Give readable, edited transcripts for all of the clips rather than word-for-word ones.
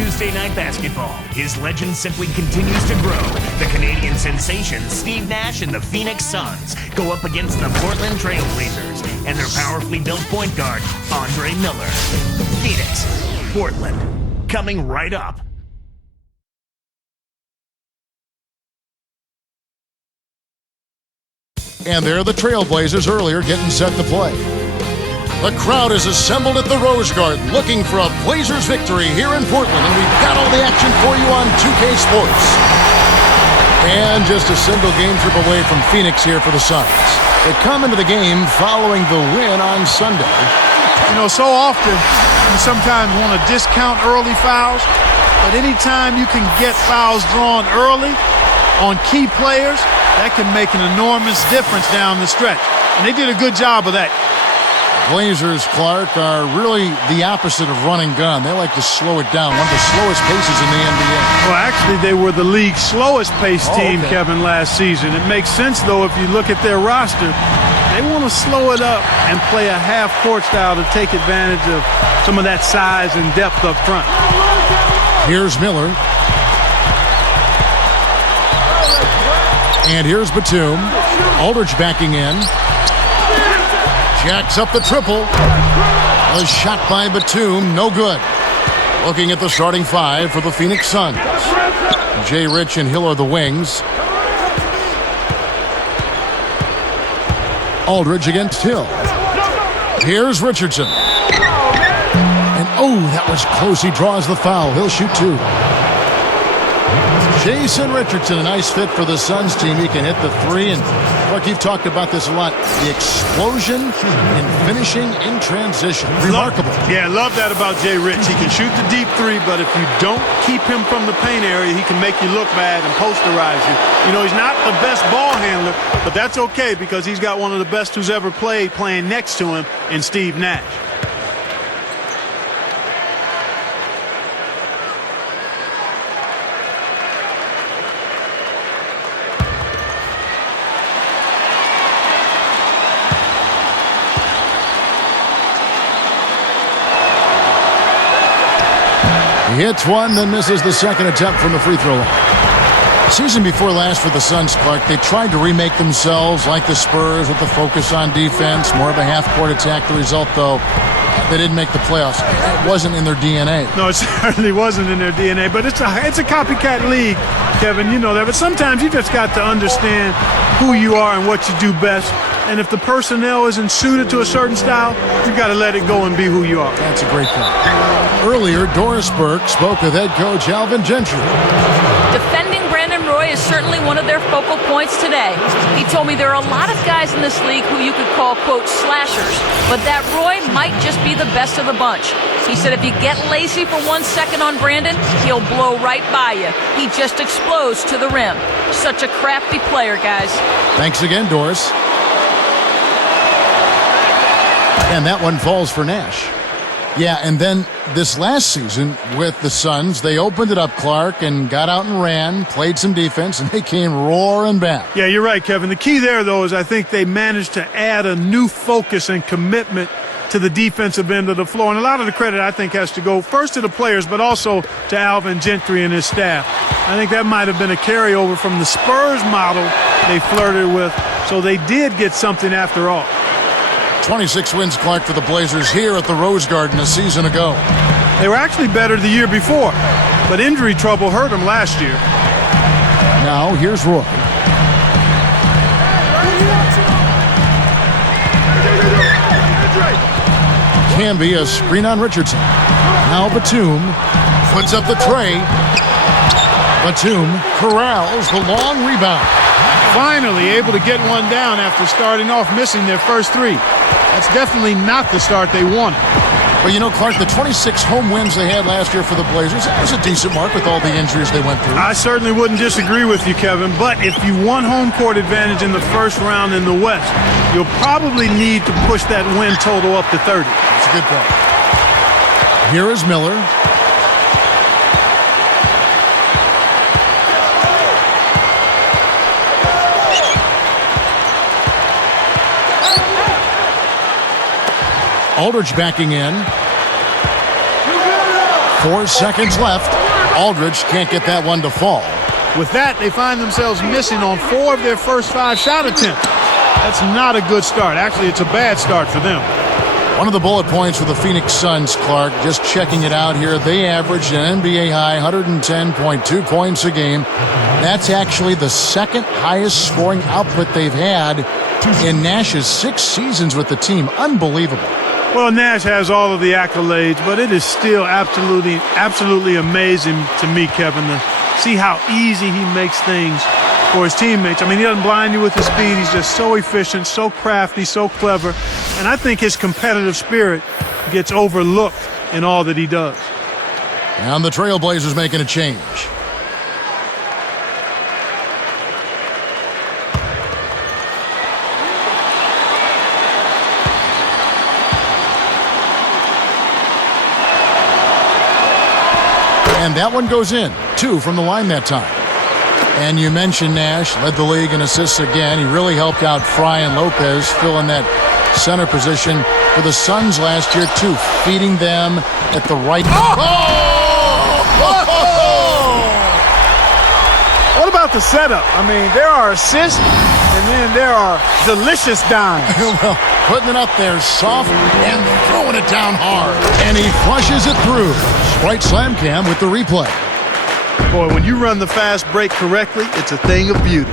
Tuesday Night Basketball, his legend simply continues to grow. The Canadian sensation Steve Nash and the Phoenix Suns go up against the Portland Trail Blazers and their powerfully built point guard, Andre Miller. Phoenix, Portland, coming right up. And there are the Trailblazers earlier getting set to play. The crowd is assembled at the Rose Garden looking for a Blazers victory here in Portland, and we've got all the action for you on 2K Sports. And just a single game trip away from Phoenix here for the Suns. They come into the game following the win on Sunday. You know, so often you sometimes want to discount early fouls, but anytime you can get fouls drawn early on key players, that can make an enormous difference down the stretch. And they did a good job of that. Blazers, Clark, are really the opposite of run and gun. They like to slow it down, one of the slowest paces in the NBA. Well, actually, they were the league's slowest paced team, Kevin, last season. It makes sense, though, if you look at their roster. They want to slow it up and play a half-court style to take advantage of some of that size and depth up front. Here's Miller. And here's Batum. Aldridge backing in. Jacks up the triple. A shot by Batum, no good. Looking at the starting five for the Phoenix Suns. Jay Rich and Hill are the wings. Aldridge against Hill. Here's Richardson. And oh, that was close. He draws the foul. He'll shoot two. Jason Richardson, a nice fit for the Suns team. He can hit the three, and Clark, you've talked about this a lot. The explosion in finishing in transition. Remarkable. Yeah, I love that about Jay Rich. He can shoot the deep three, but if you don't keep him from the paint area, he can make you look bad and posterize you. You know, he's not the best ball handler, but that's okay because he's got one of the best who's ever played playing next to him in Steve Nash. He hits one, then misses the second attempt from the free throw line. Season before last for the Suns, Clark, they tried to remake themselves like the Spurs with the focus on defense, more of a half-court attack. The result, though, they didn't make the playoffs. It wasn't in their DNA. No, it certainly wasn't in their DNA, but it's a copycat league, Kevin. You know that. But sometimes you just got to understand who you are and what you do best. And if the personnel isn't suited to a certain style, you've got to let it go and be who you are. That's a great point. Earlier, Doris Burke spoke with head coach Alvin Gentry. Defending Brandon Roy is certainly one of their focal points today. He told me there are a lot of guys in this league who you could call, quote, slashers, but that Roy might just be the best of the bunch. He said if you get lazy for 1 second on Brandon, he'll blow right by you. He just explodes to the rim. Such a crafty player, guys. Thanks again, Doris. And that one falls for Nash. Yeah, and then this last season with the Suns, they opened it up, Clark, and got out and ran, played some defense, and they came roaring back. Yeah, you're right, Kevin. The key there, though, is I think they managed to add a new focus and commitment to the defensive end of the floor. And a lot of the credit, I think, has to go first to the players, but also to Alvin Gentry and his staff. I think that might have been a carryover from the Spurs model they flirted with, so they did get something after all. 26 wins, Clark, for the Blazers here at the Rose Garden a season ago. They were actually better the year before, but injury trouble hurt them last year. Now, here's Roy. Can be a screen on Richardson. Now Batum puts up the tray. Batum corrals the long rebound. Finally able to get one down after starting off missing their first three. That's definitely not the start they wanted. But you know, Clark, the 26 home wins they had last year for the Blazers, that was a decent mark with all the injuries they went through. I certainly wouldn't disagree with you, Kevin, but if you want home court advantage in the first round in the West, you'll probably need to push that win total up to 30. That's a good point. Here is Miller. Aldridge backing in. 4 seconds left. Aldridge can't get that one to fall. With that, they find themselves missing on 4 of their first 5 shot attempts. That's not a good start. Actually, it's a bad start for them. One of the bullet points for the Phoenix Suns, Clark, just checking it out here, they averaged an NBA high 110.2 points a game. That's actually the second highest scoring output they've had in Nash's 6 seasons with the team. Unbelievable. Well, Nash has all of the accolades, but it is still absolutely amazing to me, Kevin, to see how easy he makes things for his teammates. I mean, he doesn't blind you with his speed. He's just so efficient, so crafty, so clever. And I think his competitive spirit gets overlooked in all that he does. And the Trailblazers making a change. And that one goes in. 2 from the line that time. And you mentioned Nash led the league in assists again. He really helped out Fry and Lopez fill in that center position for the Suns last year, too, feeding them at the right. What about the setup? I mean, there are assists, and then there are delicious dimes. Well, putting it up there soft and throwing it down hard. And he flushes it through. Sprite Slam Cam with the replay. Boy, when you run the fast break correctly, it's a thing of beauty.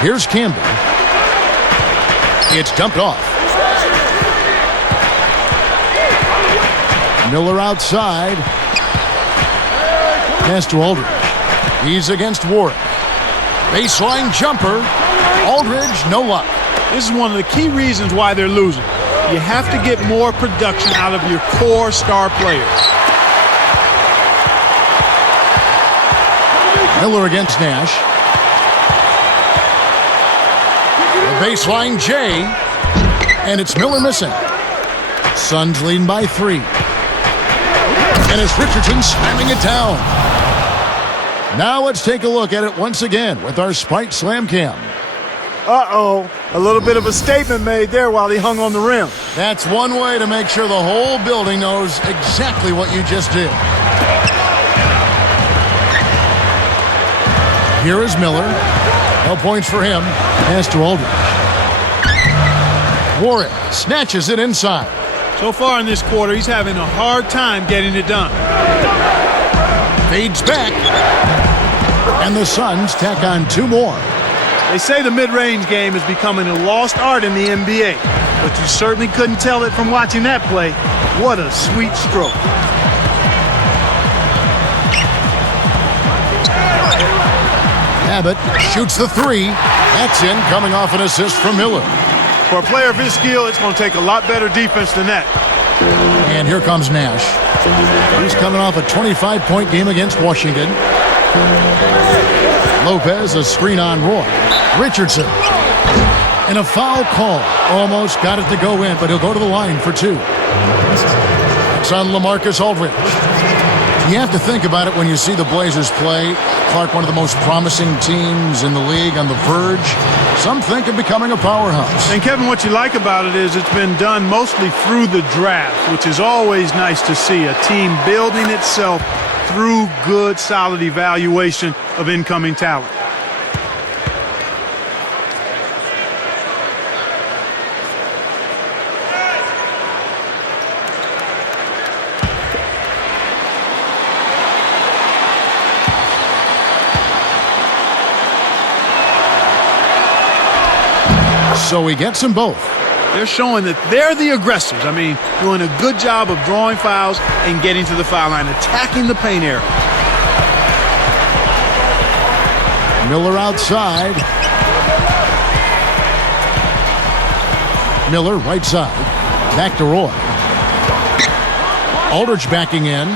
Here's Campbell. It's dumped off. Miller outside. Pass to Aldridge. He's against Warwick. Baseline jumper. Aldridge, no luck. This is one of the key reasons why they're losing. You have to get more production out of your core star players. Miller against Nash. The baseline J. And it's Miller missing. Suns leading by 3. And it's Richardson slamming it down. Now let's take a look at it once again with our Sprite Slam Cam. Uh-oh, a little bit of a statement made there while he hung on the rim. That's one way to make sure the whole building knows exactly what you just did. Here is Miller. No points for him. Pass to Aldridge. Warwick snatches it inside. So far in this quarter, he's having a hard time getting it done. Fades back. And the Suns tack on 2 more. They say the mid-range game is becoming a lost art in the NBA, but you certainly couldn't tell it from watching that play. What a sweet stroke. Abbott shoots the 3. That's in, coming off an assist from Miller. For a player of his skill, it's going to take a lot better defense than that. And here comes Nash. He's coming off a 25-point game against Washington. Lopez, a screen on Roy. Richardson. And a foul call. Almost got it to go in, but he'll go to the line for 2. It's on LaMarcus Aldridge. You have to think about it when you see the Blazers play. Clark, one of the most promising teams in the league, on the verge. Some think of becoming a powerhouse. And Kevin, what you like about it is it's been done mostly through the draft, which is always nice to see. A team building itself through good, solid evaluation of incoming talent. So he gets them both. They're showing that they're the aggressors. I mean, doing a good job of drawing fouls and getting to the foul line, attacking the paint area. Miller outside. Miller right side. Back to Roy. Aldridge backing in.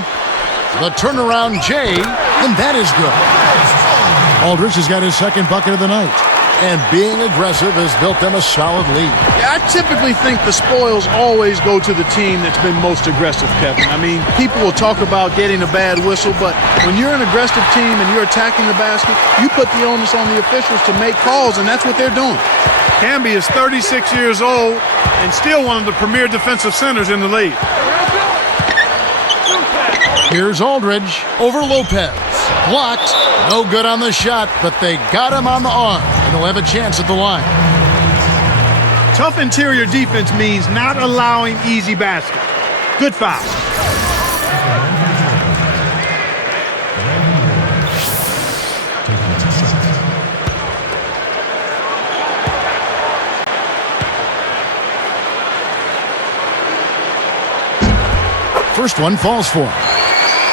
The turnaround J, and that is good. Aldridge has got his second bucket of the night. And being aggressive has built them a solid lead. Yeah, I typically think the spoils always go to the team that's been most aggressive, Kevin. I mean, people will talk about getting a bad whistle, but when you're an aggressive team and you're attacking the basket, you put the onus on the officials to make calls, and that's what they're doing. Camby is 36 years old and still one of the premier defensive centers in the league. Here's Aldridge over Lopez. Blocked. No good on the shot, but they got him on the arm, and he'll have a chance at the line. Tough interior defense means not allowing easy baskets. Good foul. First one falls for him.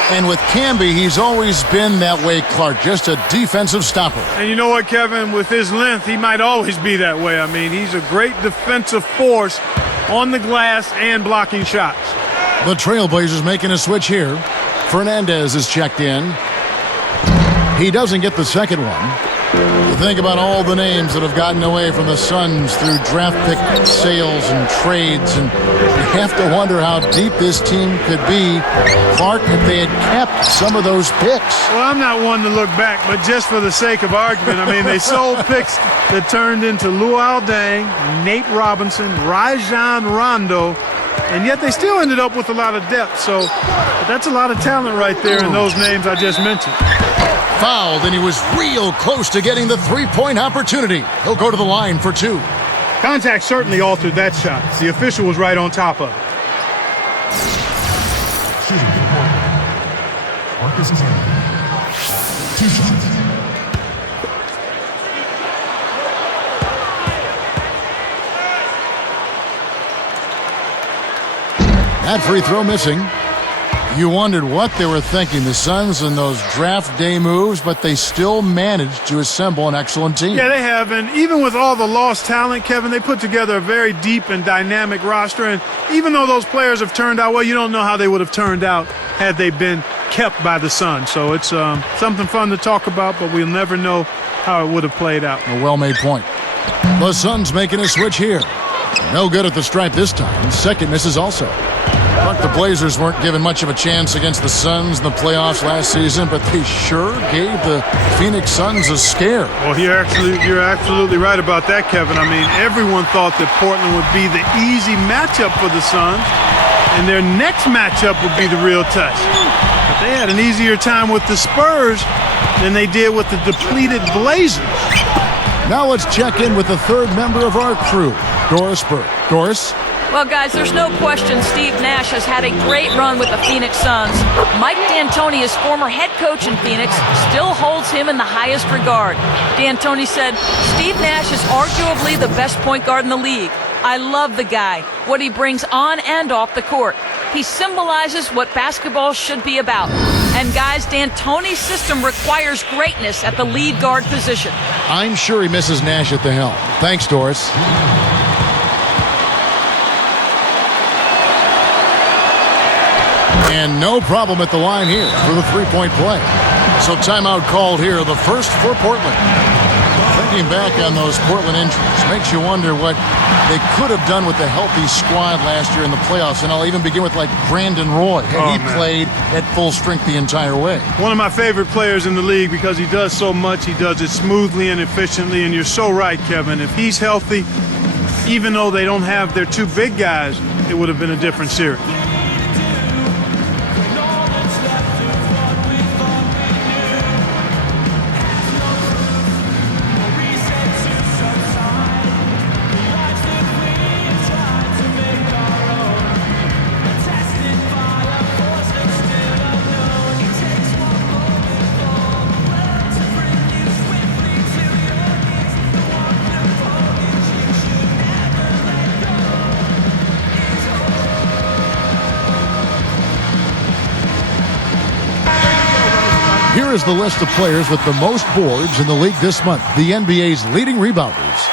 And with Camby, he's always been that way, Clark, just a defensive stopper. And you know what, Kevin? With his length, he might always be that way. I mean, he's a great defensive force on the glass and blocking shots. The Trailblazers making a switch here. Fernandez is checked in. He doesn't get the second one. You think about all the names that have gotten away from the Suns through draft pick sales and trades, and you have to wonder how deep this team could be, Clark, if they had kept some of those picks. Well, I'm not one to look back, but just for the sake of argument, I mean, they sold picks that turned into Luol Deng, Nate Robinson, Rajon Rondo, and yet they still ended up with a lot of depth. So that's a lot of talent right there in those names I just mentioned. Fouled, and he was real close to getting the three-point opportunity. He'll go to the line for two. Contact certainly altered that shot. The official was right on top of it. Shooting Marcus Camby. 2 shots. That free throw missing. You wondered what they were thinking, the Suns, and those draft day moves, but they still managed to assemble an excellent team. Yeah, they have, and even with all the lost talent, Kevin, they put together a very deep and dynamic roster, and even though those players have turned out well, you don't know how they would have turned out had they been kept by the Suns. So it's something fun to talk about, but we'll never know how it would have played out. A well-made point. The Suns making a switch here. No good at the stripe this time. Second misses also. But the Blazers weren't given much of a chance against the Suns in the playoffs last season, but they sure gave the Phoenix Suns a scare. Well, you're absolutely right about that, Kevin. I mean, everyone thought that Portland would be the easy matchup for the Suns, and their next matchup would be the real test. But they had an easier time with the Spurs than they did with the depleted Blazers. Now let's check in with the third member of our crew, Doris Burke. Doris? Well, guys, there's no question Steve Nash has had a great run with the Phoenix Suns. Mike D'Antoni, his former head coach in Phoenix, still holds him in the highest regard. D'Antoni said, Steve Nash is arguably the best point guard in the league. I love the guy, what he brings on and off the court. He symbolizes what basketball should be about. And guys, D'Antoni's system requires greatness at the lead guard position. I'm sure he misses Nash at the helm. Thanks, Doris. And no problem at the line here for the three-point play. So timeout called here, the first for Portland. Thinking back on those Portland injuries makes you wonder what they could have done with the healthy squad last year in the playoffs. And I'll even begin with like Brandon Roy. He played at full strength the entire way. One of my favorite players in the league because he does so much. He does it smoothly and efficiently. And you're so right, Kevin. If he's healthy, even though they don't have their two big guys, it would have been a different series. Here is the list of players with the most boards in the league this month, the NBA's leading rebounders.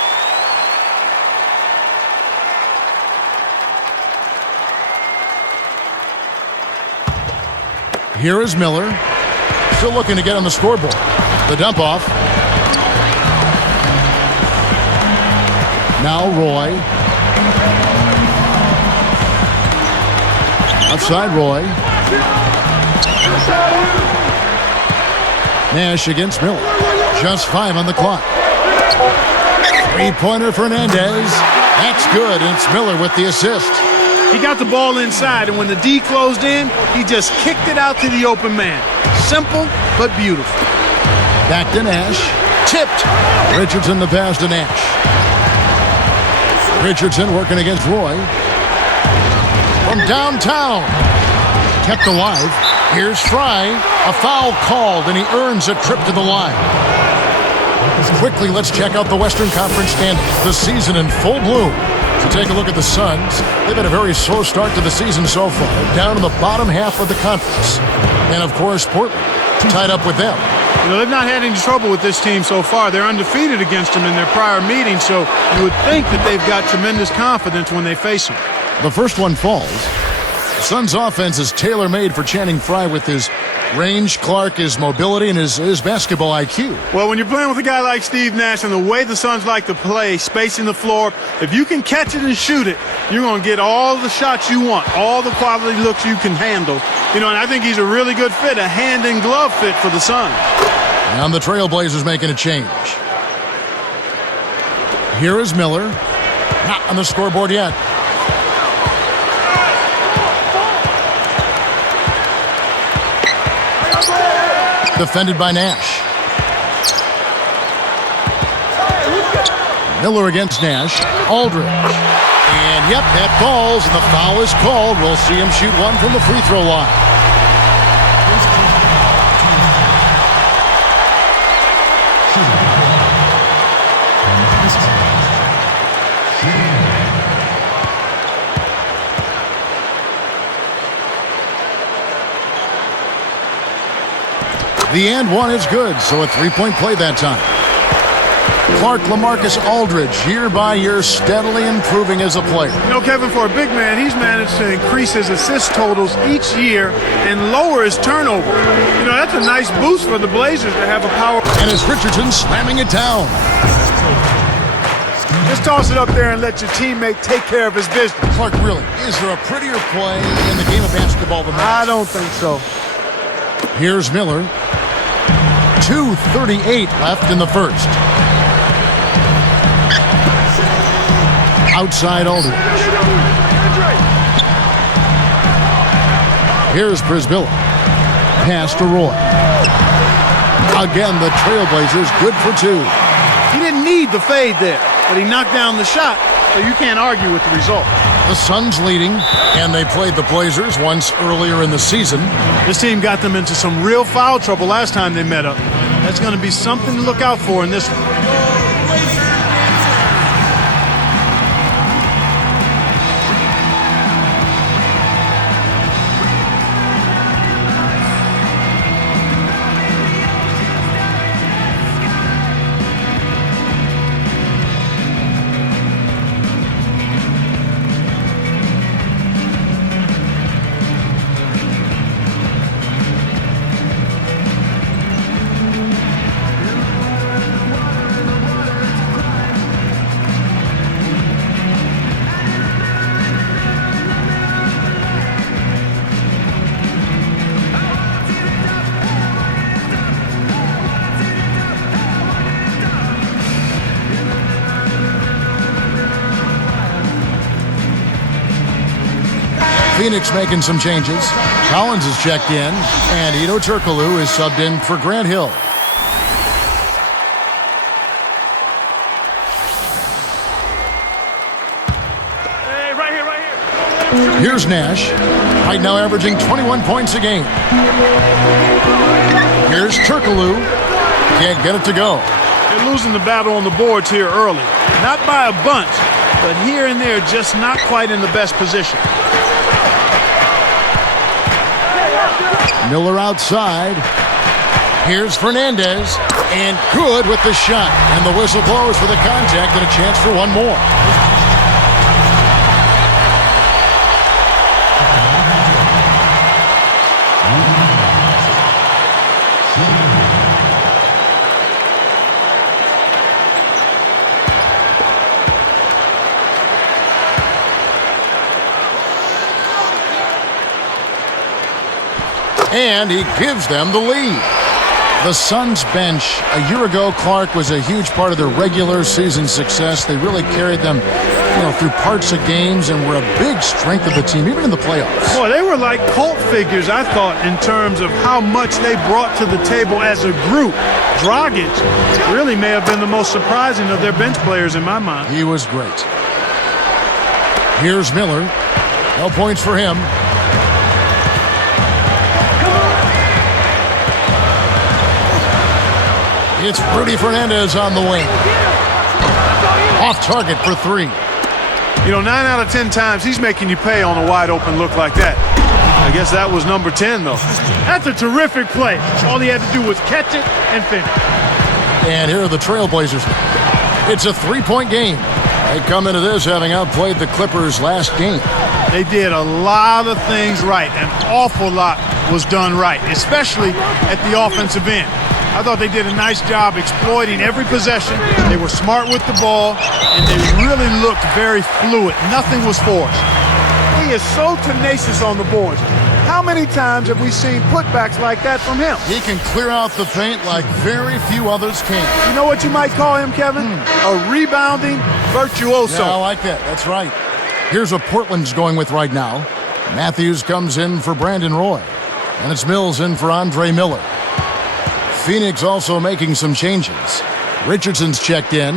Here is Miller, still looking to get on the scoreboard. The dump off. Now Roy. Outside Roy. Nash against Miller. Just 5 on the clock. Three-pointer Fernandez. That's good, and it's Miller with the assist. He got the ball inside, and when the D closed in, he just kicked it out to the open man. Simple, but beautiful. Back to Nash. Tipped. Richardson the pass to Nash. Richardson working against Roy. From downtown. Kept alive. Here's Fry. A foul called, and he earns a trip to the line. Quickly, let's check out the Western Conference standings. The season in full bloom. To take a look at the Suns, they've had a very slow start to the season so far, down in the bottom half of the conference. And, of course, Portland tied up with them. You know, they've not had any trouble with this team so far. They're undefeated against them in their prior meetings, so you would think that they've got tremendous confidence when they face them. The first one falls. The Suns' offense is tailor-made for Channing Frye with his range, Clark, his mobility, and his basketball IQ. Well, when you're playing with a guy like Steve Nash and the way the Suns like to play, spacing the floor, if you can catch it and shoot it, you're going to get all the shots you want, all the quality looks you can handle. You know, and I think he's a really good fit, a hand-in-glove fit for the Suns. And the Trailblazers making a change. Here is Miller. Not on the scoreboard yet. Defended by Nash. Miller against Nash. Aldridge. And yep, that falls, and the foul is called. We'll see him shoot one from the free throw line. The and one is good, so a three-point play that time. Clark LaMarcus Aldridge, year by year, steadily improving as a player. You know, Kevin, for a big man, he's managed to increase his assist totals each year and lower his turnover. You know, that's a nice boost for the Blazers to have a power. And it's Richardson slamming it down. Just toss it up there and let your teammate take care of his business. Clark, really, is there a prettier play in the game of basketball than that? I don't think so. Here's Miller. 2:38 left in the first. Outside Aldridge. Here's Brisbilla. Pass to Roy. Again, the Trailblazers good for two. He didn't need the fade there, but he knocked down the shot, so you can't argue with the result. The Suns leading, and they played the Blazers once earlier in the season. This team got them into some real foul trouble last time they met up. That's going to be something to look out for in this one. Phoenix making some changes. Collins is checked in, and Ito Turkoglu is subbed in for Grant Hill. Hey, right here. Here's Nash, right now averaging 21 points a game. Here's Turkoglu, can't get it to go. They're losing the battle on the boards here early. Not by a bunch, but here and there, just not quite in the best position. Miller outside. Here's Fernandez, and good with the shot. And the whistle blows for the contact and a chance for one more. And he gives them the lead. The Suns bench, a year ago, Clark, was a huge part of their regular season success. They really carried them, through parts of games and were a big strength of the team, even in the playoffs. Boy, they were like cult figures, I thought, in terms of how much they brought to the table as a group. Dragic really may have been the most surprising of their bench players in my mind. He was great. Here's Miller. No points for him. It's Rudy Fernandez on the wing. Off target for three. 9 out of 10 times he's making you pay on a wide open look like that. I guess that was number 10, though. That's a terrific play. All he had to do was catch it and finish. And here are the Trailblazers. It's a three-point game. They come into this having outplayed the Clippers last game. They did a lot of things right. An awful lot was done right, especially at the offensive end. I thought they did a nice job exploiting every possession. They were smart with the ball, and they really looked very fluid. Nothing was forced. He is so tenacious on the boards. How many times have we seen putbacks like that from him? He can clear out the paint like very few others can. You know what you might call him, Kevin? A rebounding virtuoso. Yeah, I like that. That's right. Here's what Portland's going with right now. Matthews comes in for Brandon Roy, and it's Mills in for Andre Miller. Phoenix also making some changes. Richardson's checked in.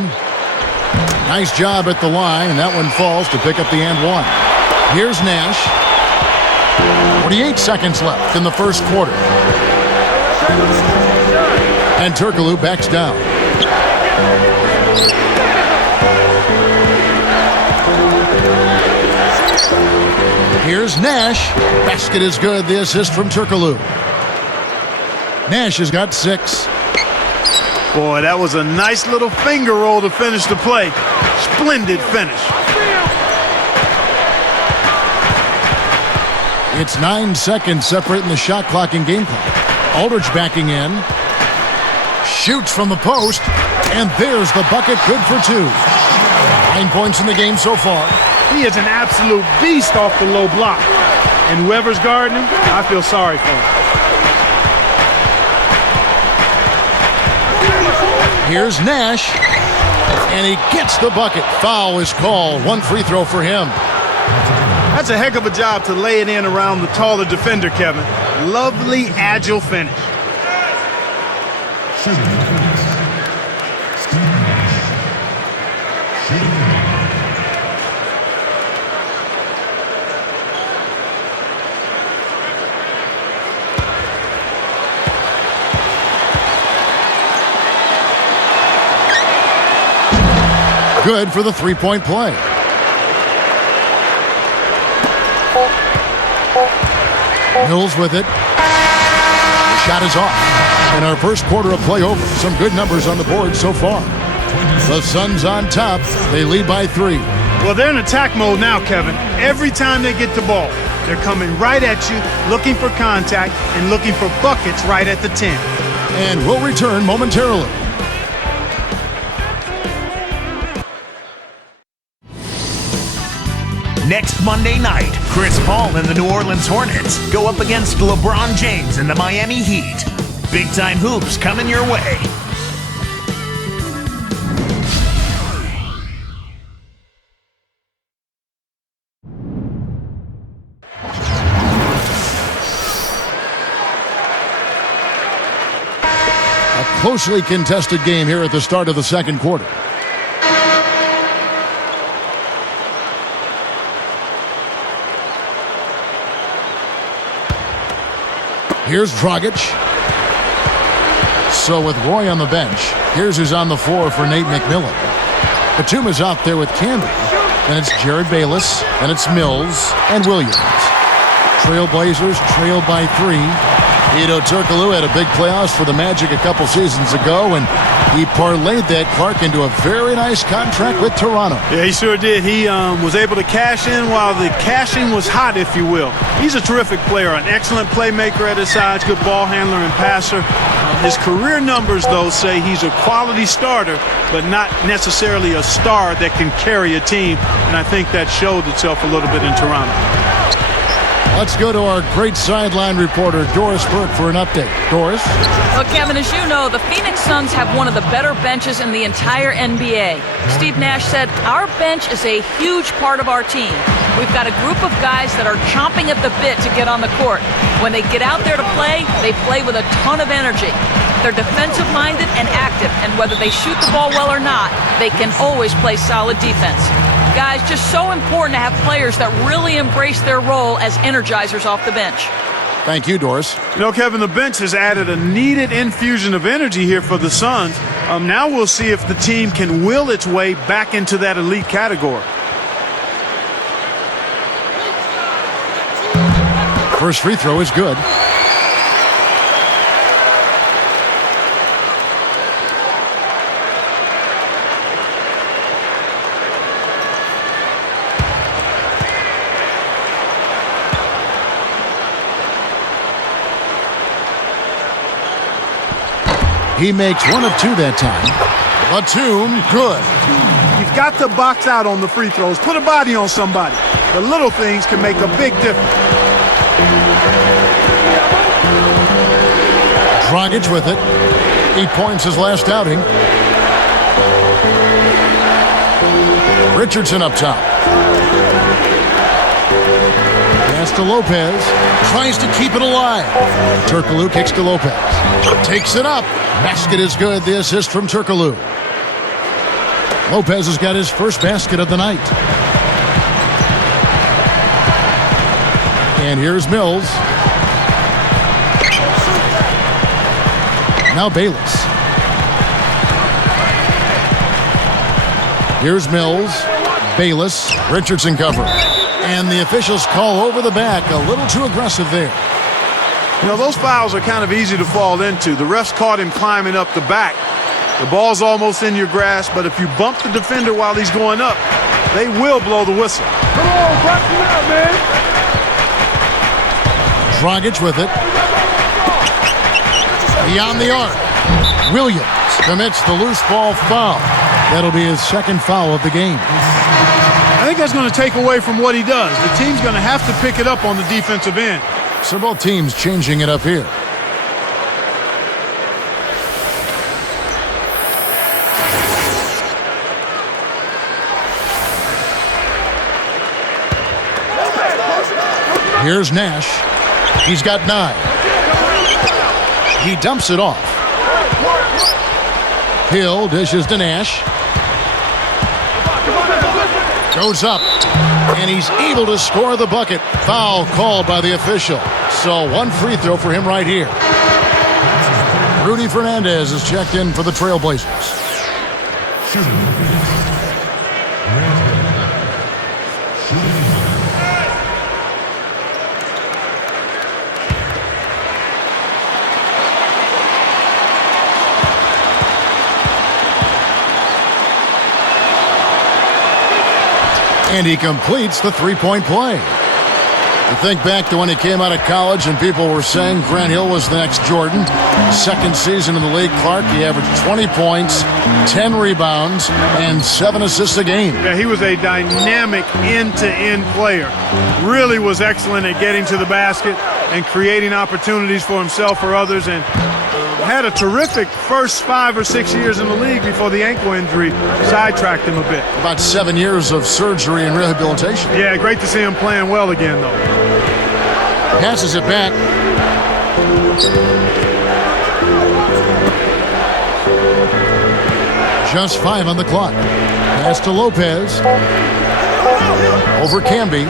Nice job at the line, and that one falls to pick up the and one. Here's Nash. 48 seconds left in the first quarter. And Turkoglu backs down. Here's Nash. Basket is good. The assist from Turkoglu. Nash has got 6. Boy, that was a nice little finger roll to finish the play. Splendid finish. It's 9 seconds separating the shot clock and game clock. Aldridge backing in. Shoots from the post. And there's the bucket, good for 2. 9 points in the game so far. He is an absolute beast off the low block. And whoever's guarding him, I feel sorry for him. Here's Nash, and he gets the bucket. Foul is called. 1 free throw for him. That's a heck of a job to lay it in around the taller defender, Kevin. Lovely, agile finish. Shooting Phoenix. Steve Nash. Shooting Good for the three-point play. Mills with it. The shot is off. And our first quarter of play over. Some good numbers on the board so far. The Suns on top. They lead by 3. Well, they're in attack mode now, Kevin. Every time they get the ball, they're coming right at you, looking for contact, and looking for buckets right at the 10. And we'll return momentarily. Next Monday night, Chris Paul and the New Orleans Hornets go up against LeBron James and the Miami Heat. Big-time hoops coming your way. A closely contested game here at the start of the second quarter. Here's Dragic. So with Roy on the bench, here's who's on the floor for Nate McMillan. Batuma's out there with Camby. Then it's Jared Bayless. Then it's Mills and Williams. Trailblazers trailed by 3. Hedo Turkoglu had a big playoffs for the Magic a couple seasons ago, and he parlayed that, Clark, into a very nice contract with Toronto. Yeah, he sure did. He was able to cash in while the cashing was hot, if you will. He's a terrific player, an excellent playmaker at his sides, good ball handler and passer. His career numbers, though, say he's a quality starter, but not necessarily a star that can carry a team, and I think that showed itself a little bit in Toronto. Let's go to our great sideline reporter, Doris Burke, for an update. Doris? Well, Kevin, as you know, the Phoenix Suns have one of the better benches in the entire NBA. Steve Nash said, "Our bench is a huge part of our team. We've got a group of guys that are chomping at the bit to get on the court. When they get out there to play, they play with a ton of energy. They're defensive-minded and active, and whether they shoot the ball well or not, they can always play solid defense." Guys, just so important to have players that really embrace their role as energizers off the bench. Thank you, Doris. You know, Kevin, the bench has added a needed infusion of energy here for the Suns. Now we'll see if the team can will its way back into that elite category. First free throw is good. He makes one of two that time. Batum, good. You've got to box out on the free throws. Put a body on somebody. The little things can make a big difference. Dragic with it. 8 points his last outing. Richardson up top. Pass to Lopez. Tries to keep it alive. Turkoglu kicks to Lopez. Takes it up. Basket is good. The assist from Turkoglu. Lopez has got his first basket of the night. And here's Mills. Now Bayless. Here's Mills. Bayless. Richardson cover. And the officials call over the back. A little too aggressive there. You know, those fouls are kind of easy to fall into. The refs caught him climbing up the back. The ball's almost in your grasp, but if you bump the defender while he's going up, they will blow the whistle. Come on, box him out, man. Dragic with it. Beyond the arc. Williams commits the loose ball foul. That'll be his second foul of the game. I think that's going to take away from what he does. The team's going to have to pick it up on the defensive end. So both teams changing it up here. Here's Nash. He's got 9. He dumps it off. Hill dishes to Nash. Goes up. And he's able to score the bucket. Foul called by the official. So one free throw for him right here. Rudy Fernandez is checked in for the Trailblazers. And he completes the three-point play. You think back to when he came out of college and people were saying Grant Hill was the next Jordan. Second season in the league, Clark, he averaged 20 points, 10 rebounds, and 7 assists a game. Yeah, he was a dynamic end-to-end player. Really was excellent at getting to the basket and creating opportunities for himself or others, and had a terrific first 5 or 6 years in the league before the ankle injury sidetracked him a bit. About 7 years of surgery and rehabilitation. Yeah, great to see him playing well again, though. Passes it back. Just 5 on the clock. Pass to Lopez. Over Camby.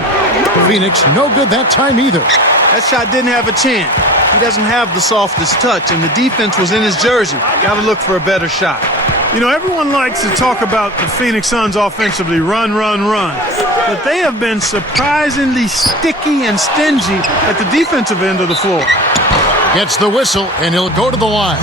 Phoenix, no good that time either. That shot didn't have a chance. He doesn't have the softest touch, and the defense was in his jersey. Got to look for a better shot. You know, everyone likes to talk about the Phoenix Suns offensively, run, run, run. But they have been surprisingly sticky and stingy at the defensive end of the floor. Gets the whistle, and he'll go to the line.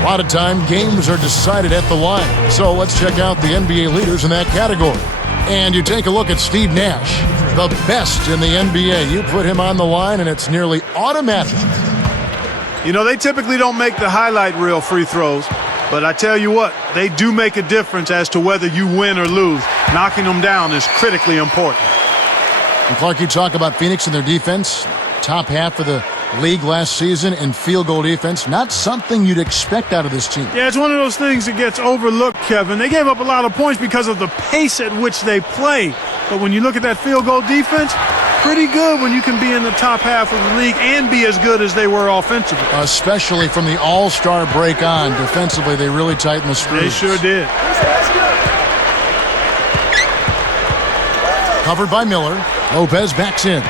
A lot of time, games are decided at the line. So let's check out the NBA leaders in that category. And you take a look at Steve Nash, the best in the NBA. You put him on the line, and it's nearly automatic. You know, they typically don't make the highlight reel free throws, but I tell you what, they do make a difference as to whether you win or lose. Knocking them down is critically important. And Clark, you talk about Phoenix and their defense, top half of the league last season in field goal defense. Not something you'd expect out of this team. Yeah, it's one of those things that gets overlooked, Kevin. They gave up a lot of points because of the pace at which they play. But when you look at that field goal defense, pretty good when you can be in the top half of the league and be as good as they were offensively. Especially from the all-star break on. Defensively, they really tightened the screws. They sure did. Covered by Miller. Lopez backs in.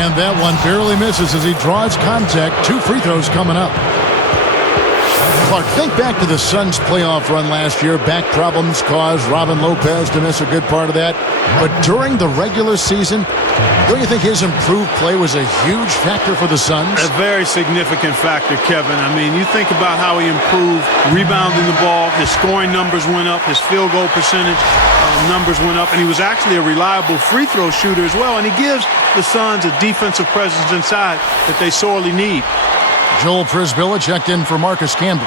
And that one barely misses as he draws contact. 2 free throws coming up. Clark, think back to the Suns' playoff run last year. Back problems caused Robin Lopez to miss a good part of that. But during the regular season, don't you think his improved play was a huge factor for the Suns? A very significant factor, Kevin. I mean, you think about how he improved rebounding the ball. His scoring numbers went up. His field goal percentage numbers went up. And he was actually a reliable free throw shooter as well. And he gives the Suns a defensive presence inside that they sorely need. Joel Prisbilla checked in for Marcus Camby.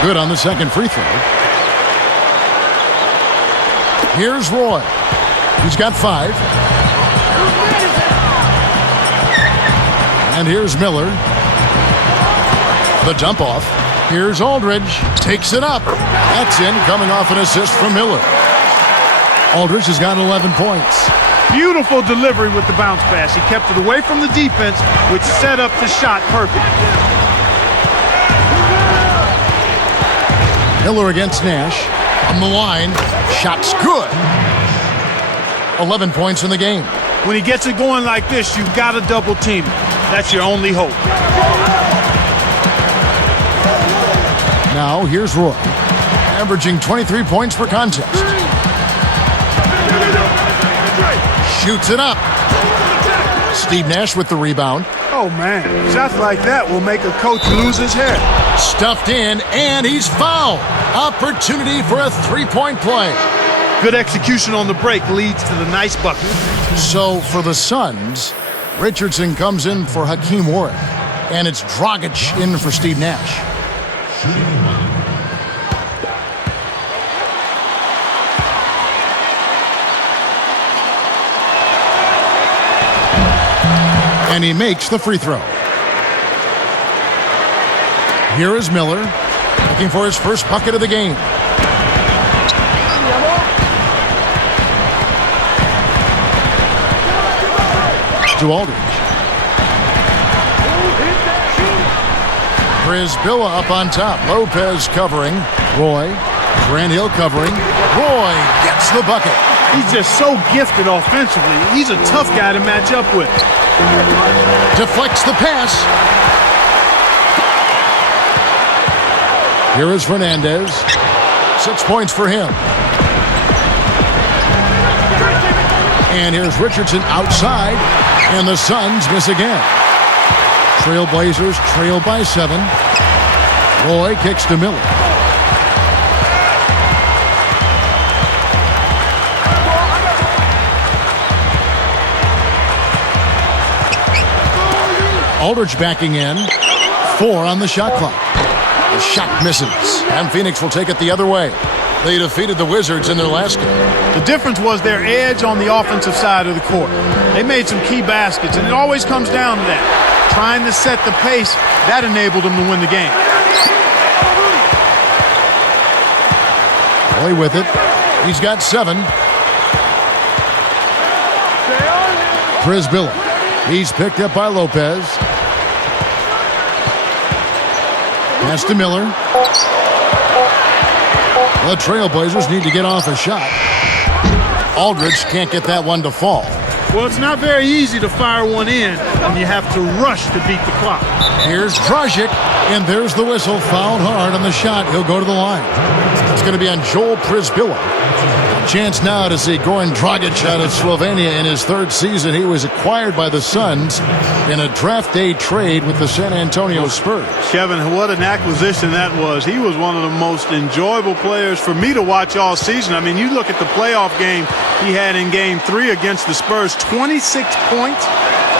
Good on the second free throw. Here's Roy. He's got 5. And here's Miller. The dump off. Here's Aldridge. Takes it up. That's in, coming off an assist from Miller. Aldridge has got 11 points. Beautiful delivery with the bounce pass. He kept it away from the defense, which set up the shot perfect. Miller against Nash. On the line. Shot's good. 11 points in the game. When he gets it going like this, you've got to double team him. That's your only hope. Now, here's Roy. Averaging 23 points per contest. Shoots it up. Steve Nash with the rebound. Oh, man. Shots like that will make a coach lose his hair. Stuffed in, and he's fouled. Opportunity for a three-point play. Good execution on the break leads to the nice bucket. So, for the Suns, Richardson comes in for Hakeem Warwick, and it's Dragic in for Steve Nash. And he makes the free throw. Here is Miller, looking for his first bucket of the game. To Aldridge. Prisbilla up on top. Lopez covering. Roy. Grant Hill covering. Roy gets the bucket. He's just so gifted offensively. He's a tough guy to match up with. Deflects the pass. Here is Fernandez. 6 points for him. And here's Richardson outside. And the Suns miss again. Trailblazers trail by 7. Roy kicks to Miller. Aldridge backing in. 4 on the shot clock. The shot misses. And Phoenix will take it the other way. They defeated the Wizards in their last game. The difference was their edge on the offensive side of the court. They made some key baskets, and it always comes down to that. Trying to set the pace, that enabled them to win the game. Play with it. He's got 7. Prisbilla. He's picked up by Lopez. Pass to Miller. The Trailblazers need to get off a shot. Aldridge can't get that one to fall. Well, it's not very easy to fire one in when you have to rush to beat the clock. Here's Dragic, and there's the whistle. Fouled hard on the shot. He'll go to the line. It's going to be on Joel Prisbilla. Chance now to see Goran Dragic out of Slovenia in his 3rd season. He was acquired by the Suns in a draft day trade with the San Antonio Spurs. Kevin, what an acquisition that was. He was one of the most enjoyable players for me to watch all season. I mean, you look at the playoff game he had in Game 3 against the Spurs, 26 points,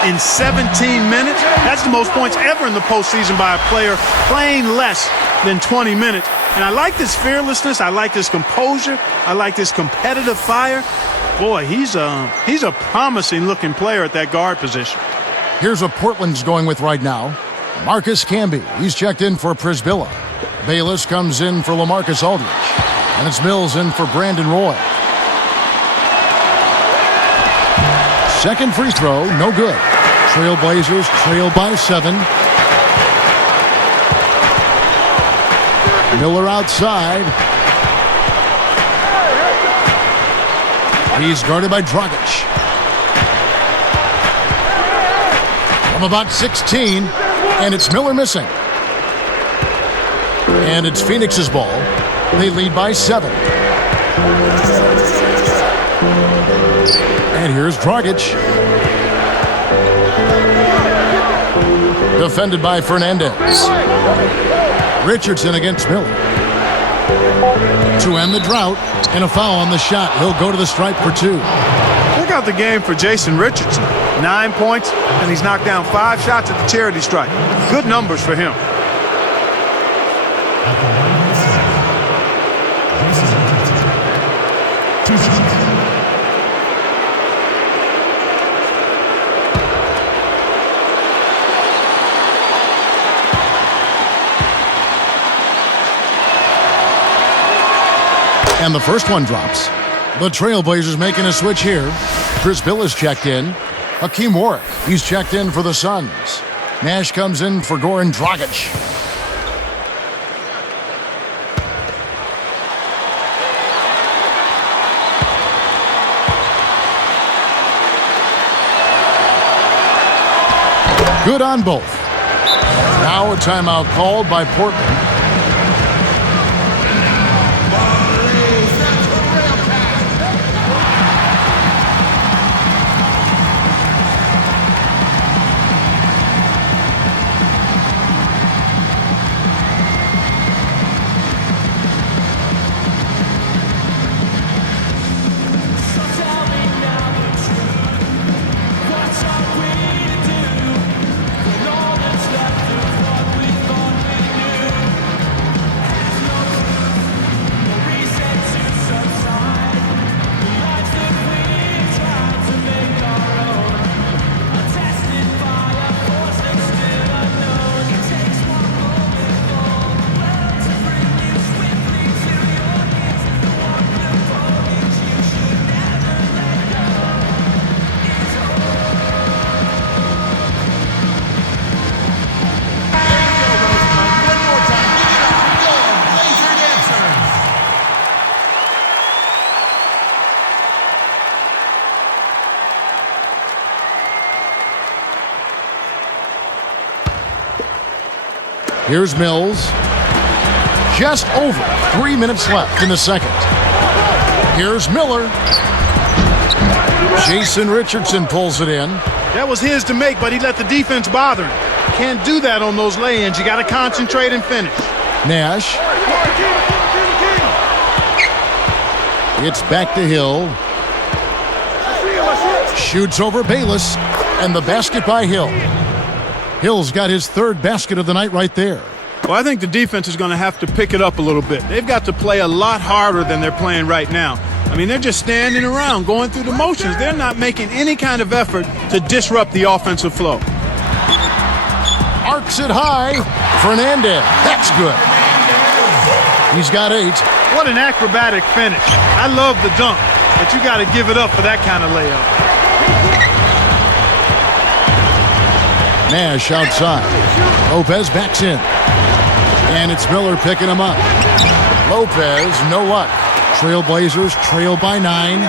in 17 minutes. That's the most points ever in the postseason by a player playing less than 20 minutes. And I like this fearlessness. I like this composure. I like this competitive fire. Boy, he's a promising-looking player at that guard position. Here's what Portland's going with right now. Marcus Camby, he's checked in for Prisbilla. Bayless comes in for LaMarcus Aldridge. And it's Mills in for Brandon Roy. Second free throw, no good. Trailblazers trail by 7. Miller outside. He's guarded by Dragic. From about 16, and it's Miller missing. And it's Phoenix's ball. They lead by 7. And here's Dragic. Defended by Fernandez. Richardson against Miller. To end the drought, and a foul on the shot. He'll go to the stripe for 2. Look out the game for Jason Richardson. 9 points, and he's knocked down 5 shots at the charity stripe. Good numbers for him. And the first one drops. The Trailblazers making a switch here. Chris Billis checked in. Hakeem Warwick, he's checked in for the Suns. Nash comes in for Goran Dragic. Good on both. Now a timeout called by Portland. Here's Mills. Just over 3 minutes left in the second. Here's Miller. Jason Richardson pulls it in. That was his to make, but he let the defense bother him. Can't do that on those lay-ins. You got to concentrate and finish. Nash. It's back to Hill. Shoots over Bayless, and the basket by Hill. Hill's got his 3rd basket of the night right there. Well, I think the defense is going to have to pick it up a little bit. They've got to play a lot harder than they're playing right now. I mean, they're just standing around, going through the motions. They're not making any kind of effort to disrupt the offensive flow. Arcs it high. Fernandez. That's good. He's got 8. What an acrobatic finish. I love the dunk, but you got to give it up for that kind of layup. Nash outside. Lopez backs in. And it's Miller picking him up. Lopez, no luck. Trailblazers trail by 9.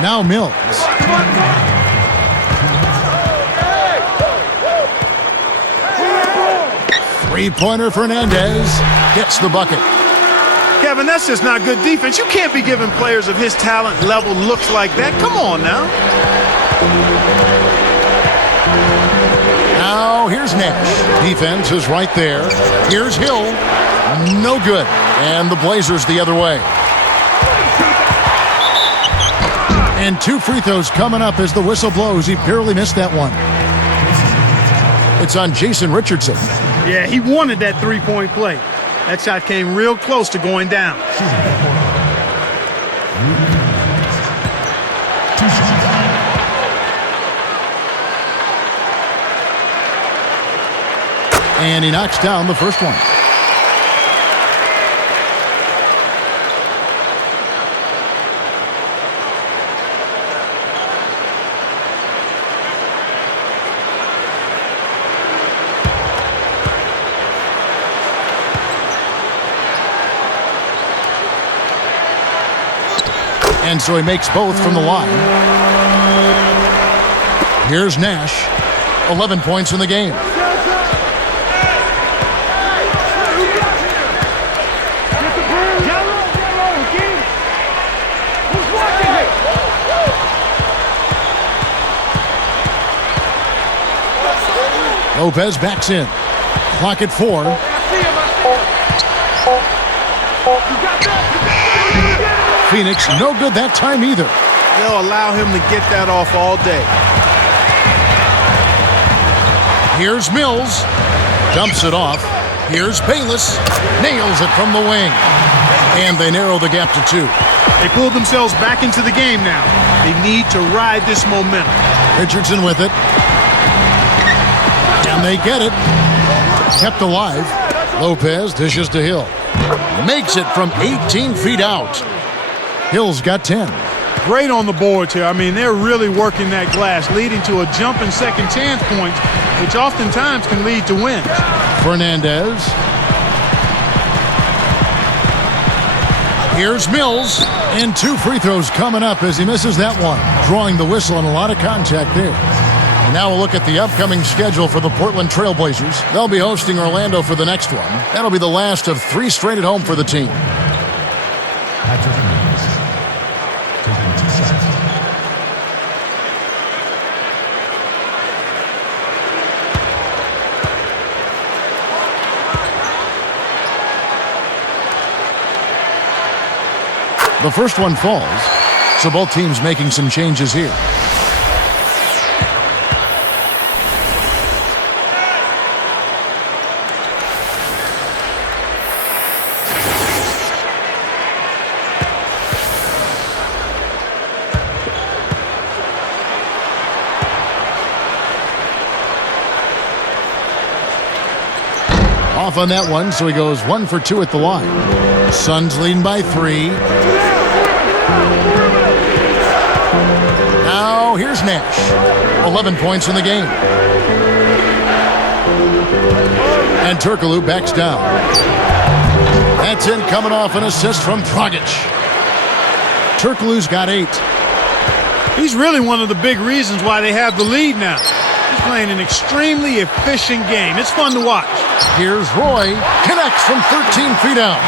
Now Mills. Three-pointer Fernandez gets the bucket. Kevin, that's just not good defense. You can't be giving players of his talent level looks like that. Come on now. Now here's Nash. Defense is right there. Here's Hill. No good. And the Blazers the other way. And 2 free throws coming up as the whistle blows. He barely missed that one. It's on Jason Richardson. Yeah, he wanted that three-point play. That shot came real close to going down. And he knocks down the first one. And so he makes both from the line. Here's Nash. 11 points in the game. Lopez backs in. Clock at 4. Phoenix, no good that time either. They'll allow him to get that off all day. Here's Mills. Dumps it off. Here's Bayless. Nails it from the wing. And they narrow the gap to 2. They pulled themselves back into the game now. They need to ride this momentum. Richardson with it. And they get it. Kept alive. Lopez dishes to Hill. Makes it from 18 feet out. Hill's got 10. Great on the boards here. I mean, they're really working that glass, leading to a jump and second chance points, which oftentimes can lead to wins. Fernandez. Here's Mills. And 2 free throws coming up as he misses that one. Drawing the whistle and a lot of contact there. And now we'll look at the upcoming schedule for the Portland Trail Blazers. They'll be hosting Orlando for the next one. That'll be the last of 3 straight at home for the team. The first one falls, so both teams making some changes here. Off on that one, so he goes 1 for 2 at the line. Suns leading by 3. Now here's Nash. 11 points in the game. And Turkoglu backs down. That's in, coming off an assist from Dragic. Turkoglu's got 8. He's really one of the big reasons why they have the lead now. He's playing an extremely efficient game. It's fun to watch. Here's Roy. Connects from 13 feet out.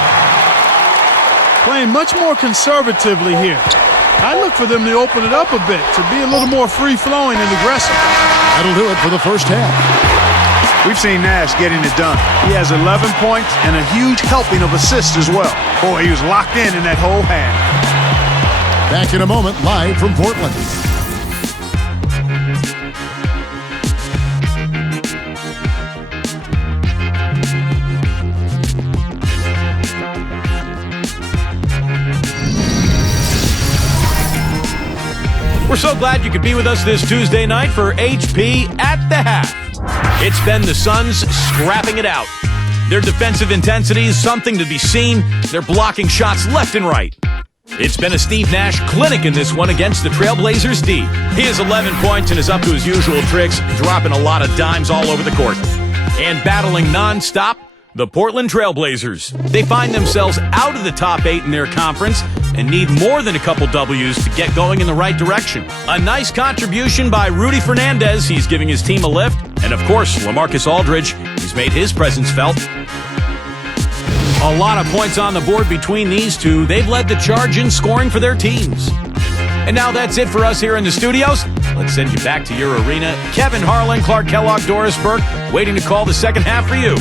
Playing much more conservatively here. I look for them to open it up a bit, to be a little more free-flowing and aggressive. That'll do it for the first half. We've seen Nash getting it done. He has 11 points and a huge helping of assists as well. Boy, he was locked in that whole half. Back in a moment, live from Portland. We're so glad you could be with us this Tuesday night for HP at the Half. It's been the Suns scrapping it out. Their defensive intensity is something to be seen. They're blocking shots left and right. It's been a Steve Nash clinic in this one against the Trailblazers D. He has 11 points and is up to his usual tricks, dropping a lot of dimes all over the court. And battling nonstop, the Portland Trailblazers. They find themselves out of the top 8 in their conference and need more than a couple W's to get going in the right direction. A nice contribution by Rudy Fernandez. He's giving his team a lift. And of course, LaMarcus Aldridge. He's made his presence felt. A lot of points on the board between these two. They've led the charge in scoring for their teams. And now that's it for us here in the studios. Let's send you back to your arena. Kevin Harlan, Clark Kellogg, Doris Burke, waiting to call the second half for you.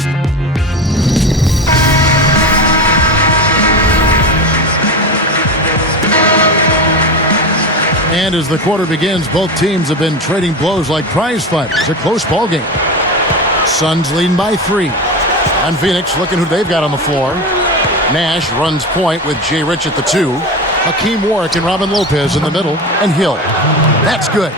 And as the quarter begins, both teams have been trading blows like prize fighters. A close ball game. Suns leading by 3. And Phoenix looking who they've got on the floor. Nash runs point with Jay Rich at the 2. Hakeem Warwick and Robin Lopez in the middle. And Hill. That's good.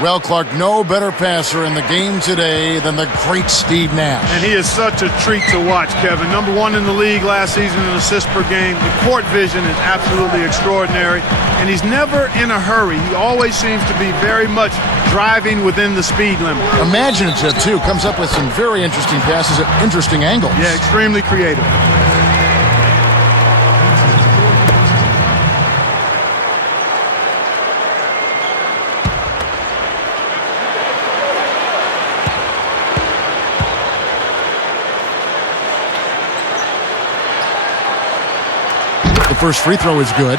Well, Clark, no better passer in the game today than the great Steve Nash. And he is such a treat to watch, Kevin. Number 1 in the league last season in assists per game. The court vision is absolutely extraordinary. And he's never in a hurry. He always seems to be very much driving within the speed limit. Imaginative, too. Comes up with some very interesting passes at interesting angles. Yeah, extremely creative. The first free throw is good.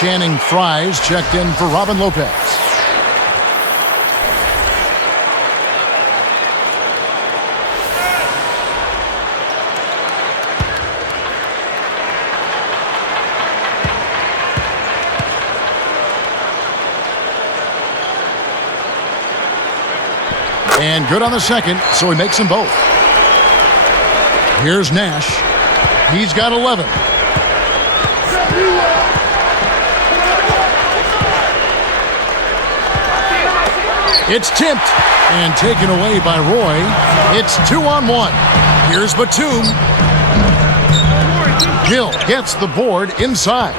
Channing Fries checked in for Robin Lopez. And good on the second, so he makes them both. Here's Nash. He's got 11. It's tipped and taken away by Roy. It's 2-on-1. Here's Batum. Hill gets the board inside.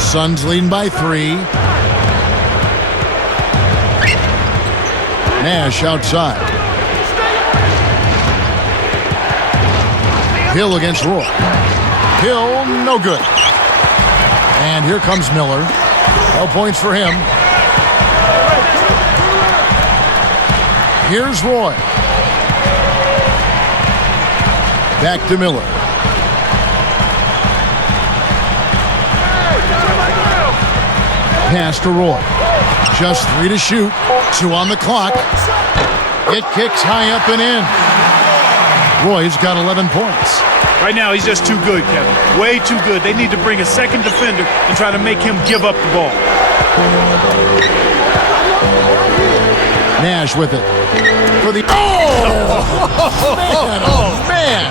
Suns leading by 3. Nash outside. Hill against Roy. Hill, no good. And here comes Miller. No points for him. Here's Roy. Back to Miller. Pass to Roy. Just 3 to shoot. 2 on the clock. It kicks high up and in. Roy's got 11 points. Right now, he's just too good, Kevin. Way too good. They need to bring a second defender and try to make him give up the ball. Nash with it. For the... Oh! Man!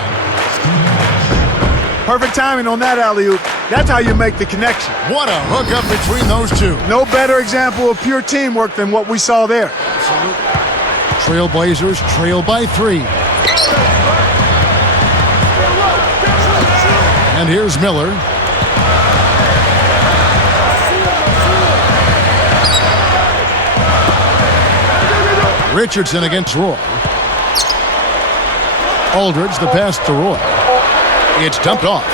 Perfect timing on that alley-oop. That's how you make the connection. What a hookup between those two. No better example of pure teamwork than what we saw there. Absolutely. Trailblazers trail by 3. And here's Miller. Richardson against Roy. Aldridge, the pass to Roy. It's dumped off.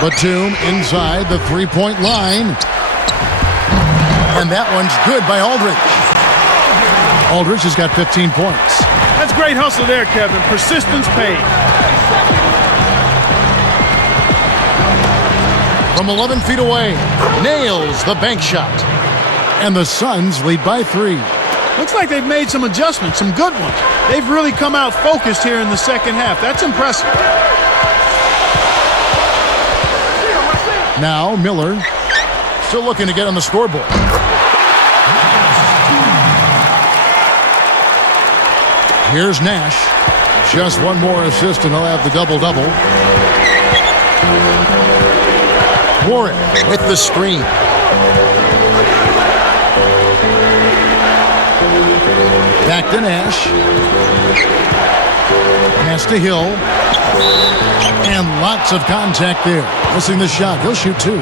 Batum inside the three-point line. And that one's good by Aldridge. Aldridge has got 15 points. That's great hustle there, Kevin. Persistence paid. From 11 feet away, nails the bank shot. And the Suns lead by 3. Looks like they've made some adjustments, some good ones. They've really come out focused here in the second half. That's impressive. Now Miller still looking to get on the scoreboard. Here's Nash. Just one more assist and he'll have the double-double. Warren with the screen. Back to Nash. Pass to Hill. And lots of contact there. Missing the shot. He'll shoot 2.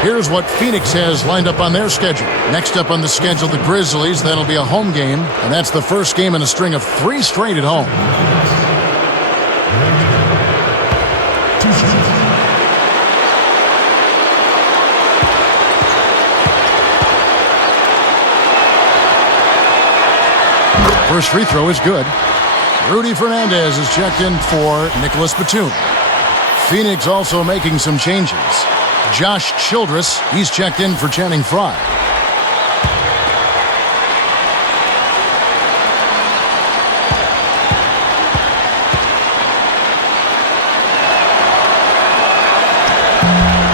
Here's what Phoenix has lined up on their schedule. Next up on the schedule, the Grizzlies. That'll be a home game. And that's the first game in a string of 3 straight at home. First free throw is good. Rudy Fernandez is checked in for Nicholas Batum. Phoenix also making some changes. Josh Childress, he's checked in for Channing Frye.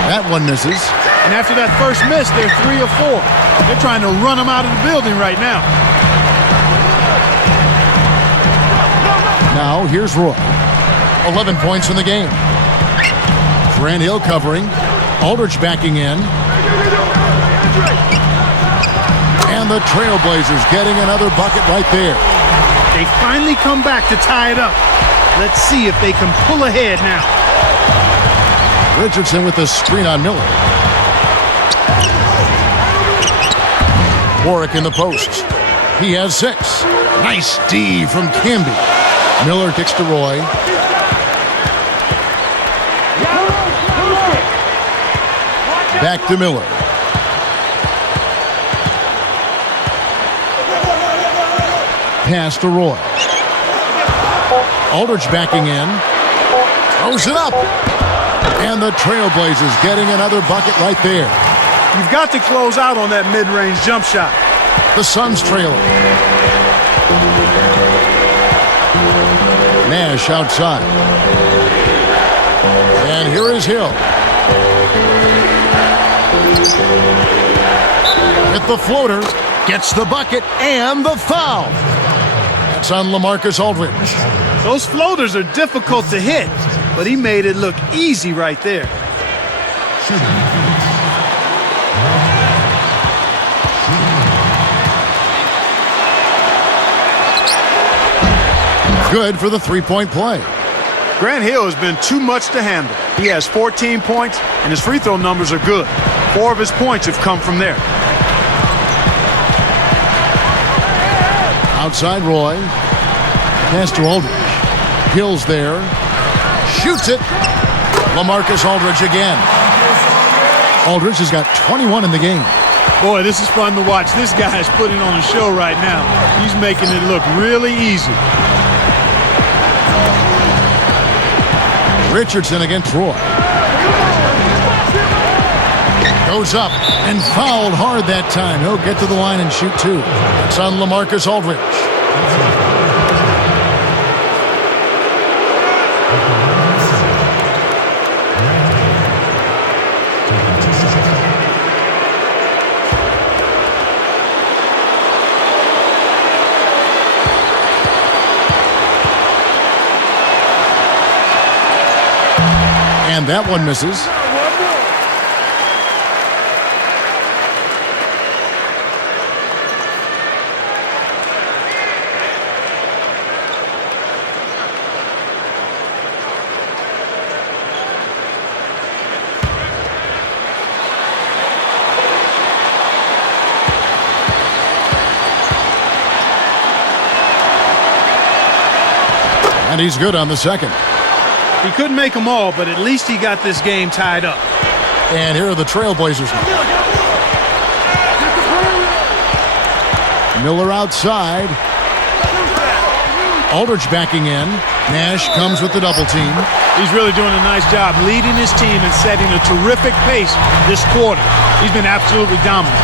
That That one misses. And after that first miss, they're 3 of 4. They're trying to run him out of the building right now. Now, here's Roy. 11 points in the game. Grant Hill covering. Aldridge backing in. And the Trailblazers getting another bucket right there. They finally come back to tie it up. Let's see if they can pull ahead now. Richardson with the screen on Miller. Warwick in the post. He has 6. Nice D from Camby. Miller kicks to Roy. Back to Miller. Pass to Roy. Aldridge backing in. Throws it up. And the Trailblazers getting another bucket right there. You've got to close out on that mid-range jump shot. The Suns trailing. Nash outside. And here is Hill. Hit the floater. Gets the bucket and the foul. That's on LaMarcus Aldridge. Those floaters are difficult to hit, but he made it look easy right there. Good for the three-point play. Grant Hill has been too much to handle. He has 14 points, and his free throw numbers are good. 4 of his points have come from there. Outside Roy. Pass to Aldridge. Hill's there. Shoots it. LaMarcus Aldridge again. Aldridge has got 21 in the game. Boy, this is fun to watch. This guy is putting on a show right now. He's making it look really easy. Richardson against Roy. Goes up and fouled hard that time. He'll get to the line and shoot 2. It's on LaMarcus Aldridge. And that one misses. And he's good on the second. He couldn't make them all, but at least he got this game tied up. And here are the Trailblazers. Miller outside. Aldridge backing in. Nash comes with the double team. He's really doing a nice job leading his team and setting a terrific pace this quarter. He's been absolutely dominant.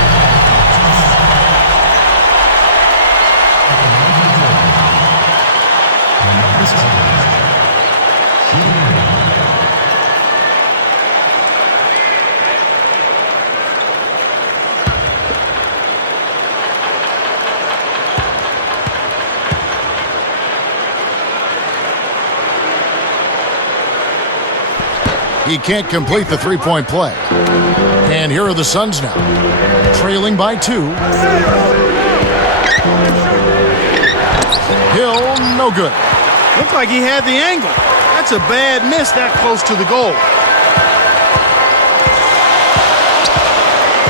He can't complete the three-point play. And here are the Suns now, trailing by 2. Hill, no good. Looked like he had the angle. That's a bad miss that close to the goal.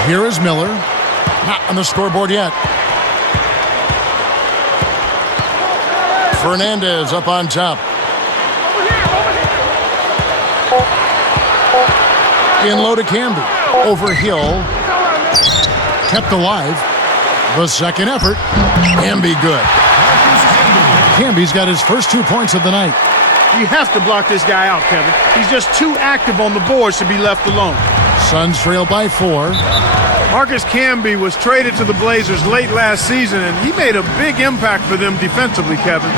Here is Miller. Not on the scoreboard yet. Fernandez up on top. In low to Camby. Over Hill. Kept alive. The second effort. Camby good. Camby's got his first 2 points of the night. You have to block this guy out, Kevin. He's just too active on the boards to be left alone. Suns trail by 4. Marcus Camby was traded to the Blazers late last season, and he made a big impact for them defensively, Kevin.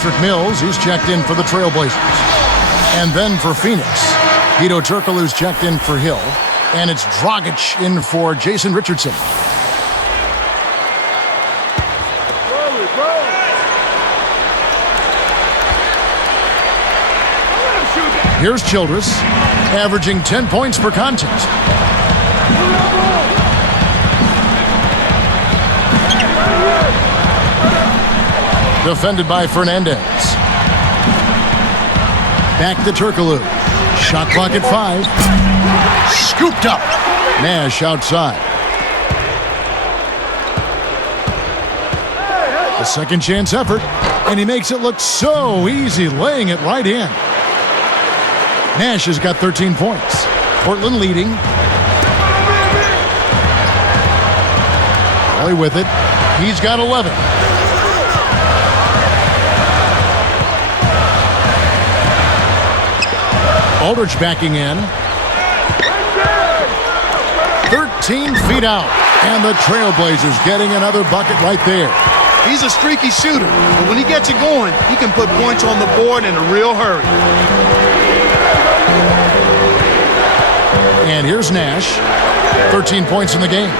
Patrick Mills, he's checked in for the Trailblazers. And then for Phoenix, Hedo Turkoglu's checked in for Hill. And it's Dragic in for Jason Richardson. Here's Childress, averaging 10 points per contest. Defended by Fernandez. Back to Turkoglu. Shot clock at 5. Scooped up. Nash outside. A second chance effort, and he makes it look so easy, laying it right in. Nash has got 13 points. Portland leading. Play with it. He's got 11. Aldridge backing in. 13 feet out. And the Trailblazers getting another bucket right there. He's a streaky shooter, but when he gets it going, he can put points on the board in a real hurry. And here's Nash. 13 points in the game.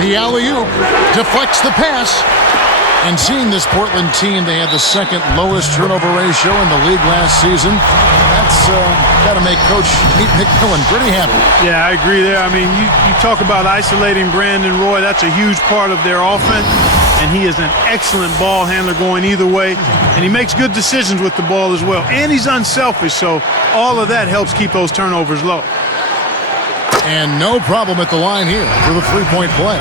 The alley-oop deflects the pass. And seeing this Portland team, they had the second lowest turnover ratio in the league last season. That's got to make Coach Nate McMillan pretty happy. Yeah, I agree there. I mean, you talk about isolating Brandon Roy. That's a huge part of their offense. And he is an excellent ball handler going either way. And he makes good decisions with the ball as well. And he's unselfish, so all of that helps keep those turnovers low. And no problem at the line here for the three-point play.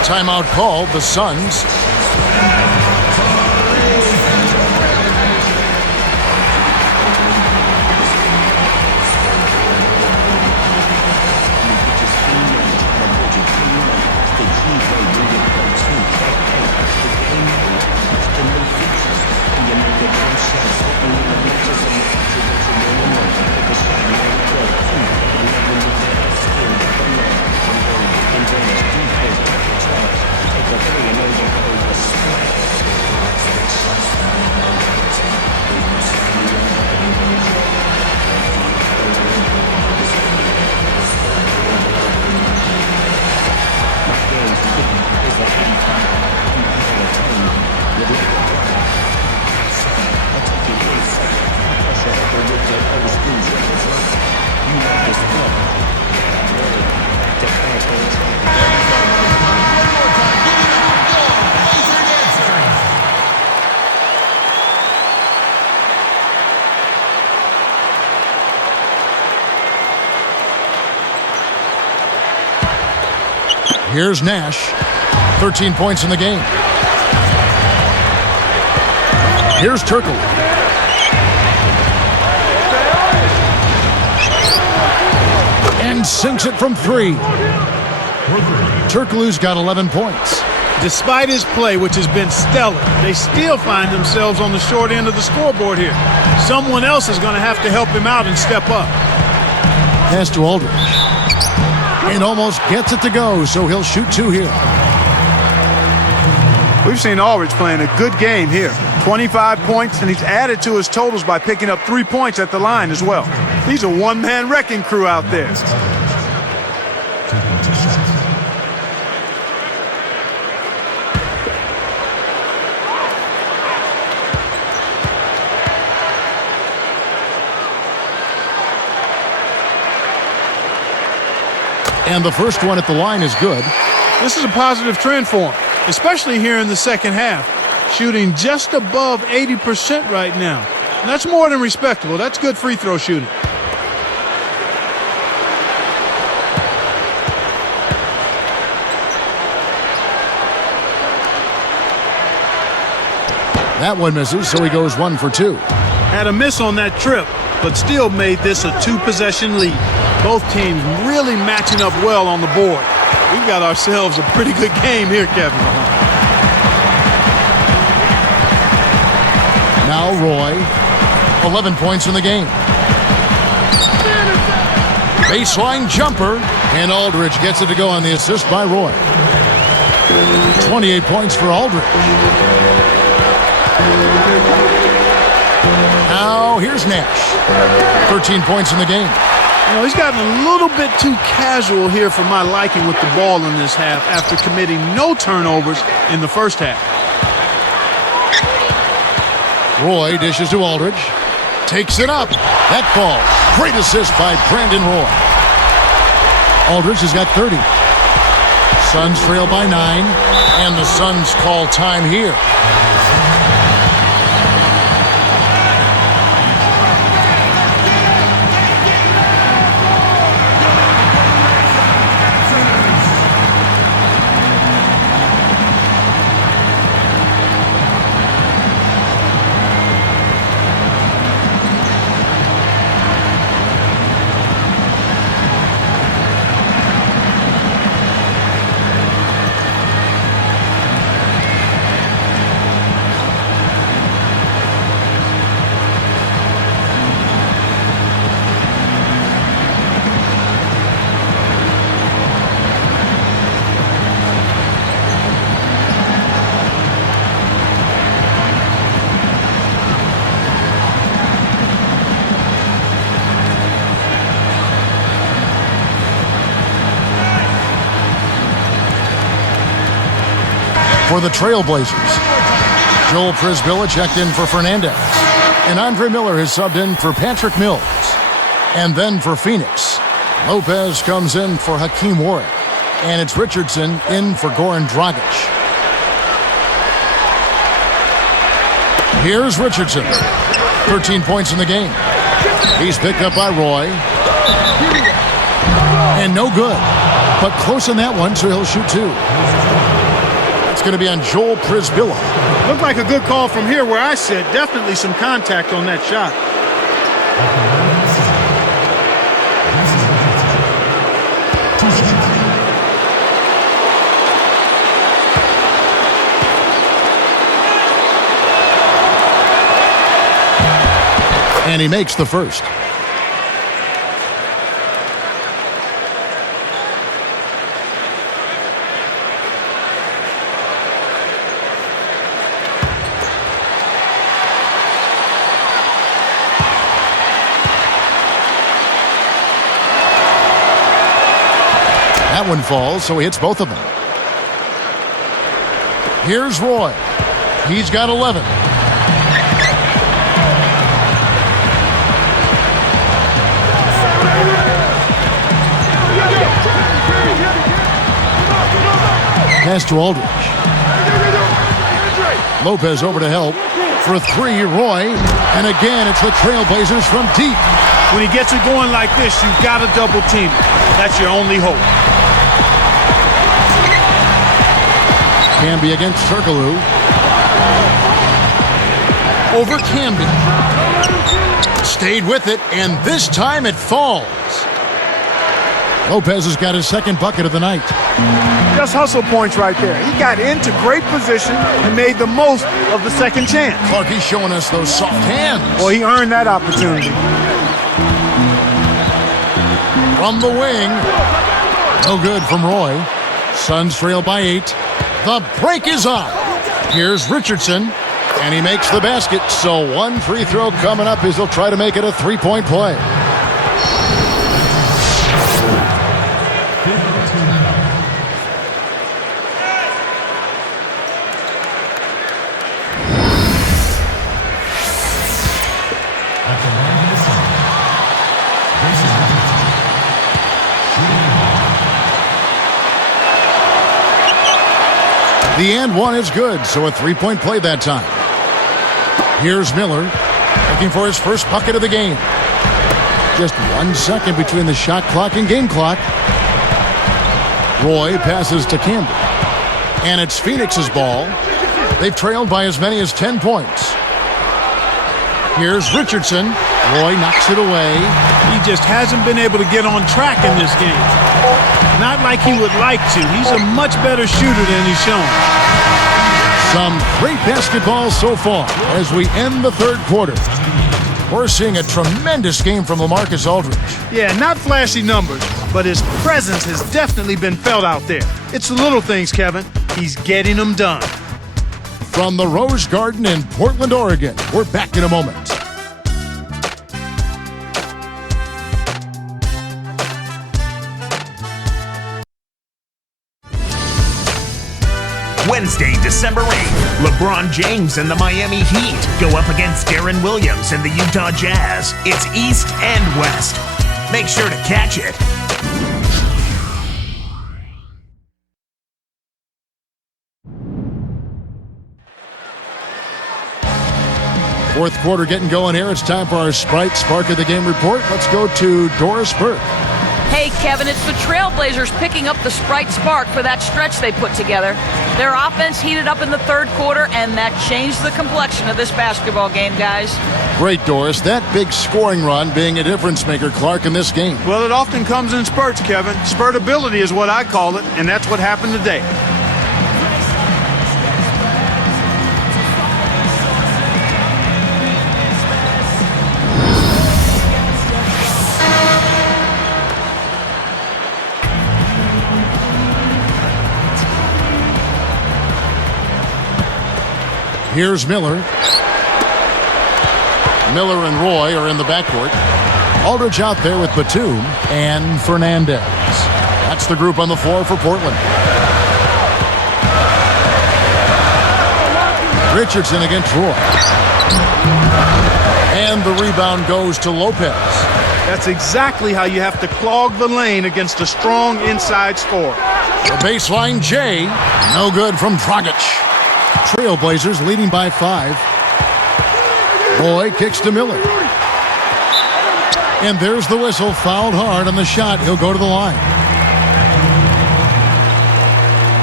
Timeout called, the Suns. Here's Nash, 13 points in the game. Here's Turkoglu. And sinks it from 3. Turkoglu's got 11 points. Despite his play, which has been stellar, they still find themselves on the short end of the scoreboard here. Someone else is going to have to help him out and step up. Pass to Aldridge. And almost gets it to go, so he'll shoot 2 here. We've seen Aldridge playing a good game here. 25 points, and he's added to his totals by picking up 3 points at the line as well. He's a one-man wrecking crew out there. And the first one at the line is good. This is a positive trend for him, especially here in the second half. Shooting just above 80% right now. And that's more than respectable. That's good free throw shooting. That one misses, so he goes 1 for 2. Had a miss on that trip, but still made this a 2-possession lead. Both teams really matching up well on the board. We've got ourselves a pretty good game here, Kevin. Now Roy, 11 points in the game. Baseline jumper, and Aldridge gets it to go on the assist by Roy. 28 points for Aldridge. So here's Nash. 13 points in the game. You know, he's gotten a little bit too casual here for my liking with the ball in this half after committing no turnovers in the first half. Roy dishes to Aldridge. Takes it up. That ball. Great assist by Brandon Roy. Aldridge has got 30. Suns trail by 9. And the Suns call time here. For the Trailblazers, Joel Prisbilla checked in for Fernandez, and Andre Miller has subbed in for Patrick Mills. And then for Phoenix, Lopez comes in for Hakeem Warwick, and it's Richardson in for Goran Dragic. Here's Richardson, 13 points in the game. He's picked up by Roy, and no good, but close on that one, so he'll shoot 2. Going to be on Joel Prisbilla. Looked like a good call from here where I sit. Definitely some contact on that shot. And he makes the first. That one falls, so he hits both of them. Here's Roy. He's got 11. Pass to Aldridge. Lopez over to help. For 3, Roy. And again, it's the Trailblazers from deep. When he gets it going like this, you've got to double team it. That's your only hope. Camby against Turkoglu. Over Camby. Stayed with it, and this time it falls. Lopez has got his second bucket of the night. Just hustle points right there. He got into great position and made the most of the second chance. Clarkie's showing us those soft hands. Well, he earned that opportunity. From the wing. No good from Roy. Suns trail by 8. The break is on. Here's Richardson, and he makes the basket. So one free throw coming up as he'll try to make it a 3-point play. The and one is good, so a 3-point play that time. Here's Miller, looking for his first bucket of the game. Just 1 second between the shot clock and game clock. Roy passes to Campbell. And it's Phoenix's ball. They've trailed by as many as 10 points. Here's Richardson. Roy knocks it away. He just hasn't been able to get on track in this game. Not like he would like to. He's a much better shooter than he's shown. Some great basketball so far as we end the third quarter. We're seeing a tremendous game from LaMarcus Aldridge. Yeah, not flashy numbers, but his presence has definitely been felt out there. It's the little things, Kevin. He's getting them done. From the Rose Garden in Portland, Oregon, we're back in a moment. Wednesday, December 8th, LeBron James and the Miami Heat go up against Deron Williams and the Utah Jazz. It's East and West. Make sure to catch it. Fourth quarter getting going here. It's time for our Sprite Spark of the Game report. Let's go to Doris Burke. Hey, Kevin, it's the Trailblazers picking up the Sprite Spark for that stretch they put together. Their offense heated up in the third quarter, and that changed the complexion of this basketball game, guys. Great, Doris. That big scoring run being a difference maker, Clark, in this game. Well, it often comes in spurts, Kevin. Spurtability is what I call it, and that's what happened today. Here's Miller. Miller and Roy are in the backcourt. Aldridge out there with Batum and Fernandez. That's the group on the floor for Portland. Richardson against Roy. And the rebound goes to Lopez. That's exactly how you have to clog the lane against a strong inside scorer. The baseline J, no good from Dragic. Trailblazers leading by 5. Roy kicks to Miller. And there's the whistle, fouled hard on the shot. He'll go to the line.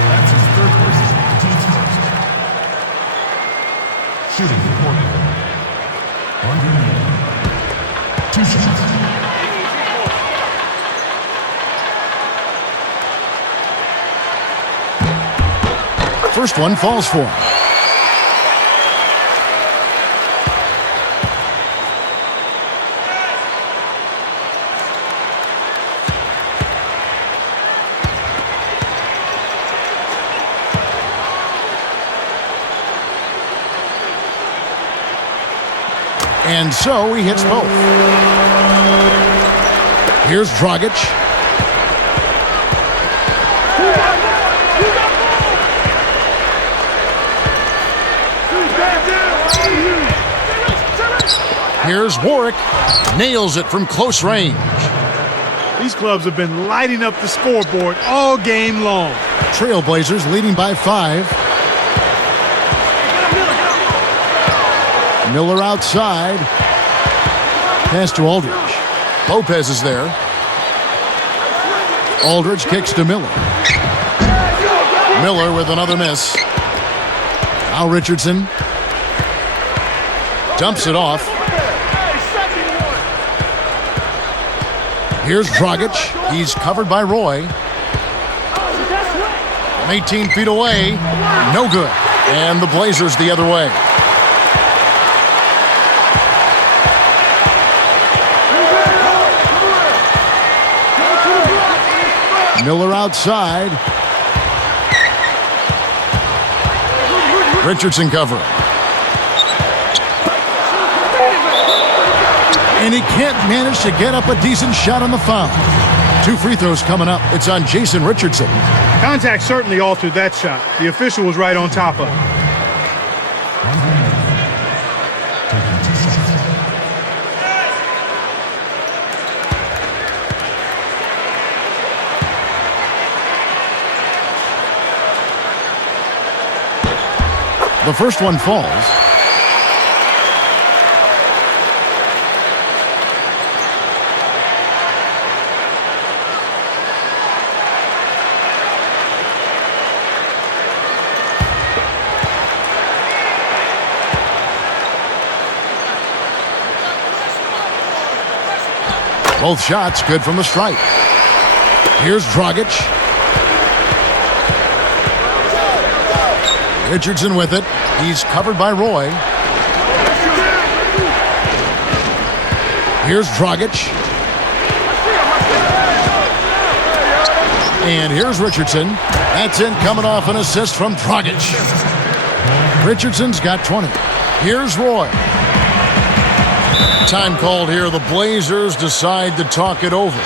That's his third versus team's first. Shooting for Portland. Andre Miller. 2 shots. First one falls for him. And so he hits both. Here's Dragic. Here's Warwick. Nails it from close range. These clubs have been lighting up the scoreboard all game long. Trailblazers leading by 5. Miller outside. Pass to Aldridge. Lopez is there. Aldridge kicks to Miller. Miller with another miss. Now Richardson dumps it off. Here's Dragic. He's covered by Roy. From 18 feet away. No good. And the Blazers the other way. Miller outside. Richardson covering. And he can't manage to get up a decent shot on the foul. 2 free throws coming up. It's on Jason Richardson. Contact certainly altered that shot. The official was right on top of it. Taking 2 shots. The first one falls. Both shots good from the stripe. Here's Dragic. Richardson with it. He's covered by Roy. Here's Dragic. And here's Richardson. That's in, coming off an assist from Dragic. Richardson's got 20. Here's Roy. Time called here. The Blazers decide to talk it over.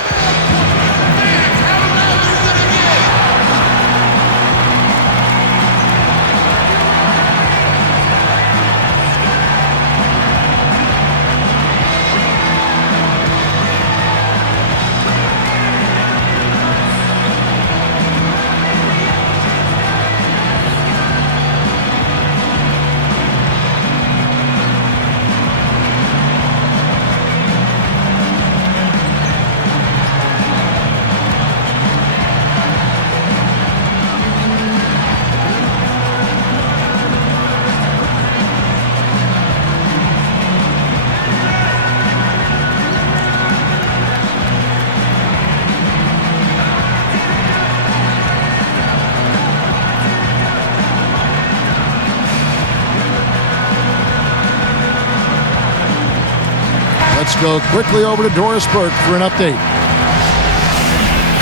Let's go quickly over to Doris Burke for an update.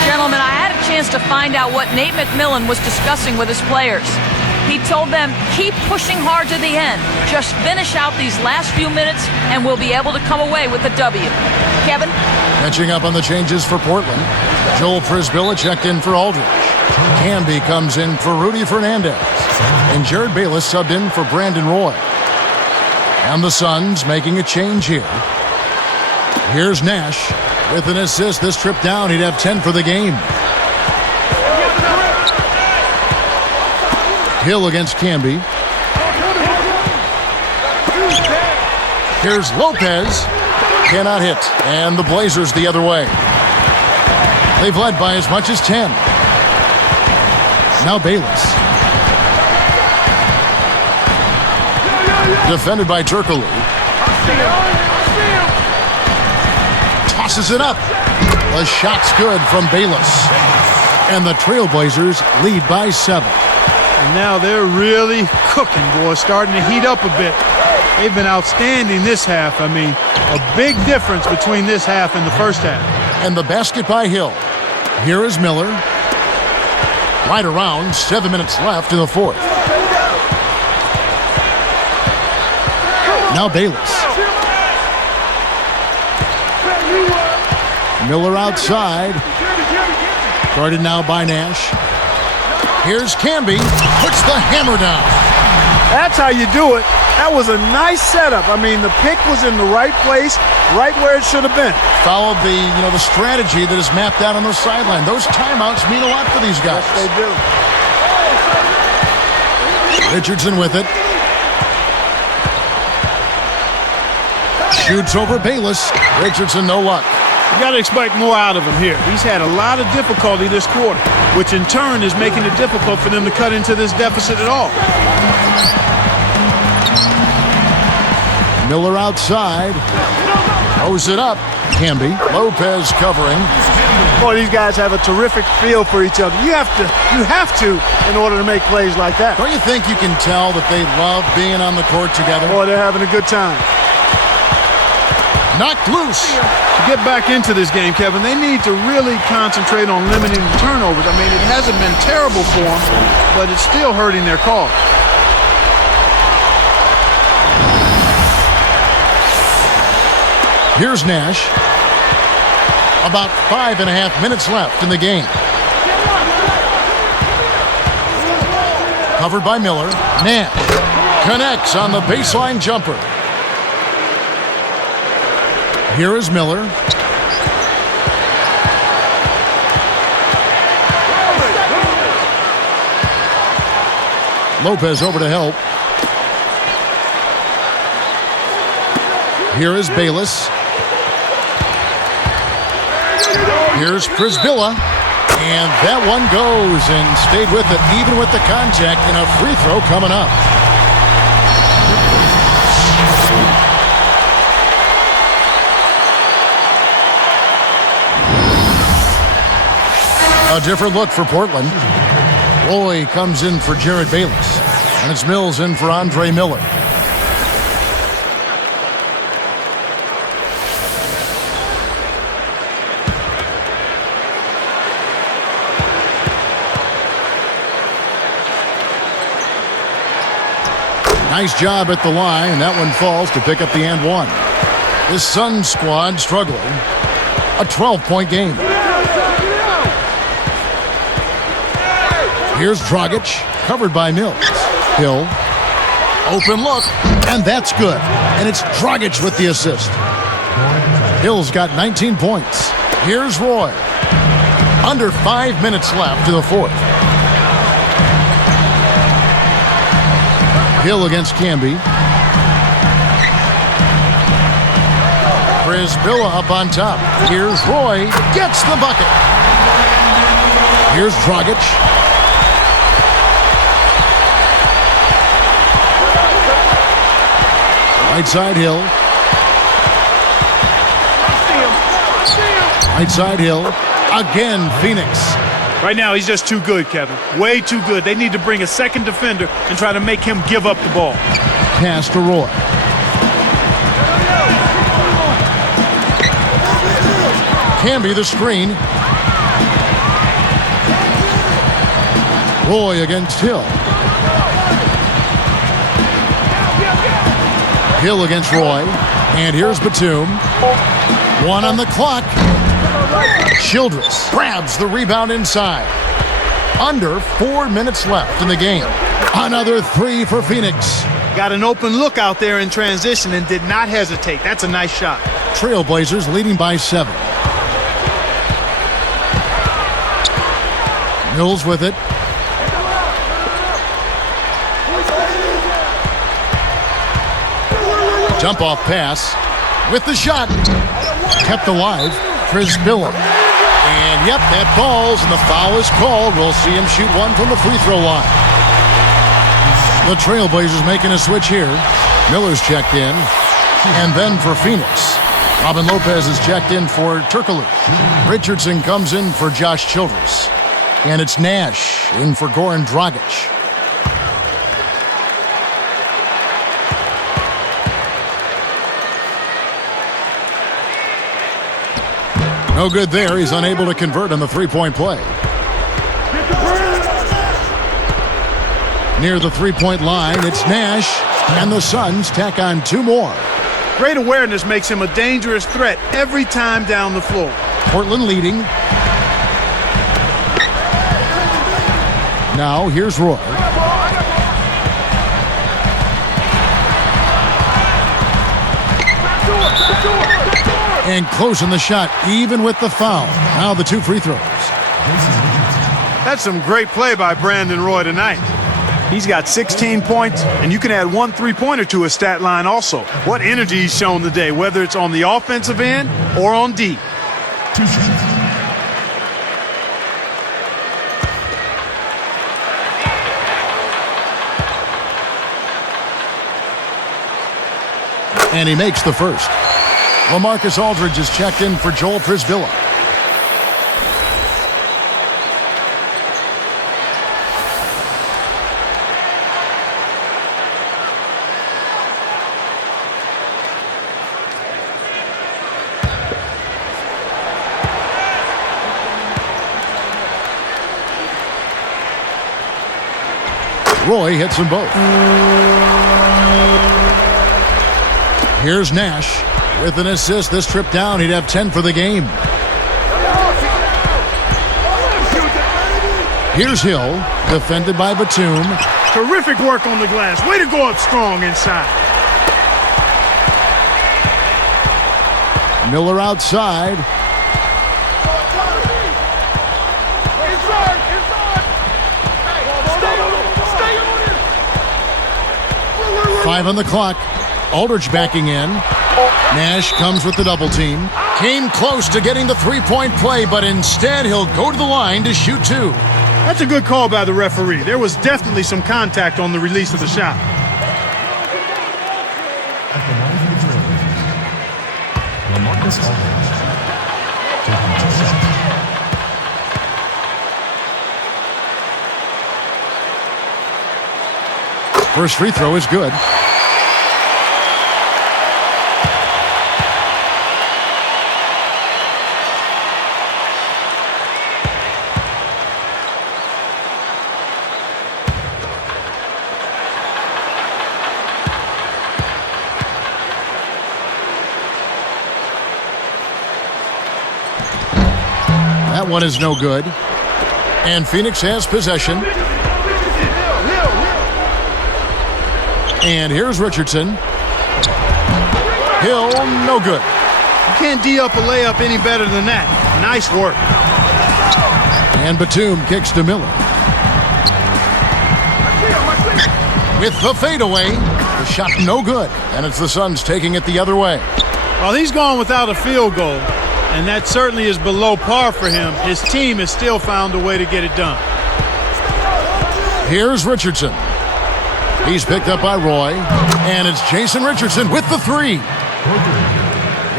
Gentlemen, I had a chance to find out what Nate McMillan was discussing with his players. He told them, keep pushing hard to the end. Just finish out these last few minutes, and we'll be able to come away with a W. Kevin? Catching up on the changes for Portland. Joel Frisbilla checked in for Aldridge. Camby comes in for Rudy Fernandez. And Jared Bayless subbed in for Brandon Roy. And the Suns making a change here. Here's Nash. With an assist this trip down, he'd have 10 for the game. Hill against Camby. Here's Lopez. Cannot hit. And the Blazers the other way. They've led by as much as 10. Now Bayless. Defended by Turkoglu. Tosses it up. The shot's good from Bayless. And the Trailblazers lead by 7. And now they're really cooking, boys, starting to heat up a bit. They've been outstanding this half. I mean, a big difference between this half and the first half. And the basket by Hill. Here is Miller. Right around 7 minutes left in the fourth. Now Bayless. Miller outside. Guarded now by Nash. Here's Camby. Puts the hammer down. That's how you do it. That was a nice setup. I mean, the pick was in the right place, right where it should have been. Followed the strategy that is mapped out on the sideline. Those timeouts mean a lot for these guys. Yes, they do. Richardson with it. Shoots over Bayless. Richardson, no luck. You got to expect more out of him here. He's had a lot of difficulty this quarter, which in turn is making it difficult for them to cut into this deficit at all. Miller outside. Throws it up. Camby. Lopez covering. Boy, these guys have a terrific feel for each other. You have to in order to make plays like that. Don't you think you can tell that they love being on the court together? Boy, they're having a good time. Knocked loose. To get back into this game, Kevin, they need to really concentrate on limiting the turnovers. I mean, it hasn't been terrible for them, but it's still hurting their cause. Here's Nash. About 5.5 minutes left in the game. Covered by Miller. Nash connects on the baseline jumper. Here is Miller. Lopez over to help. Here is Bayless. Here's Frisbilla. And that one goes and stayed with it, even with the contact, and a free throw coming up. A different look for Portland. Roy comes in for Jared Bayless. And it's Mills in for Andre Miller. Nice job at the line, and that one falls to pick up the and one. This Suns squad struggling. A 12-point game. Here's Dragic, covered by Mills. Hill, open look, and that's good. And it's Dragic with the assist. Hill's got 19 points. Here's Roy. Under 5 minutes left to the fourth. Hill against Camby. Frisbilla up on top. Here's Roy, gets the bucket. Here's Dragic. Right side Hill. Right side Hill. Again, Phoenix. Right now, he's just too good, Kevin. Way too good. They need to bring a second defender and try to make him give up the ball. Pass to Roy. Camby the screen. Roy against Hill. Hill against Roy. And here's Batum. 1 on the clock. Childress grabs the rebound inside. Under 4 minutes left in the game. Another 3 for Phoenix. Got an open look out there in transition and did not hesitate. That's a nice shot. Trailblazers leading by 7. Mills with it. Jump off pass with the shot. Kept alive. Prisbilla. And yep, that falls and the foul is called. We'll see him shoot one from the free throw line. The Trailblazers making a switch here. Miller's checked in. And then for Phoenix, Robin Lopez is checked in for Turkoglu. Richardson comes in for Josh Childress. And it's Nash in for Goran Dragic. No good there. He's unable to convert on the three-point play. Near the three-point line, it's Nash, and the Suns tack on 2 more. Great awareness makes him a dangerous threat every time down the floor. Portland leading. Now, here's Roy. And closing the shot, even with the foul. Now the 2 free throws. That's some great play by Brandon Roy tonight. He's got 16 points, and you can add 1 3-pointer to his stat line also. What energy he's shown today, whether it's on the offensive end or on D. And he makes the first. LaMarcus Aldridge is checked in for Joel Prisbilla. Roy hits them both. Here's Nash. With an assist this trip down, he'd have 10 for the game. Here's Hill, defended by Batum. Terrific work on the glass. Way to go up strong inside. Miller outside. Five on the clock. Aldridge backing in. Nash comes with the double team. Came close to getting the three-point play, but instead he'll go to the line to shoot 2. That's a good call by the referee. There was definitely some contact on the release of the shot. At the line for the Trailblazers, LaMarcus Aldridge, taking 2 shots. First free throw is good. That one is no good. And Phoenix has possession. And here's Richardson. Hill, no good. You can't D up a layup any better than that. Nice work. And Batum kicks to Miller. With the fadeaway, the shot no good. And it's the Suns taking it the other way. While he's gone without a field goal, and that certainly is below par for him, his team has still found a way to get it done. Here's Richardson. He's picked up by Roy, and it's Jason Richardson with the 3.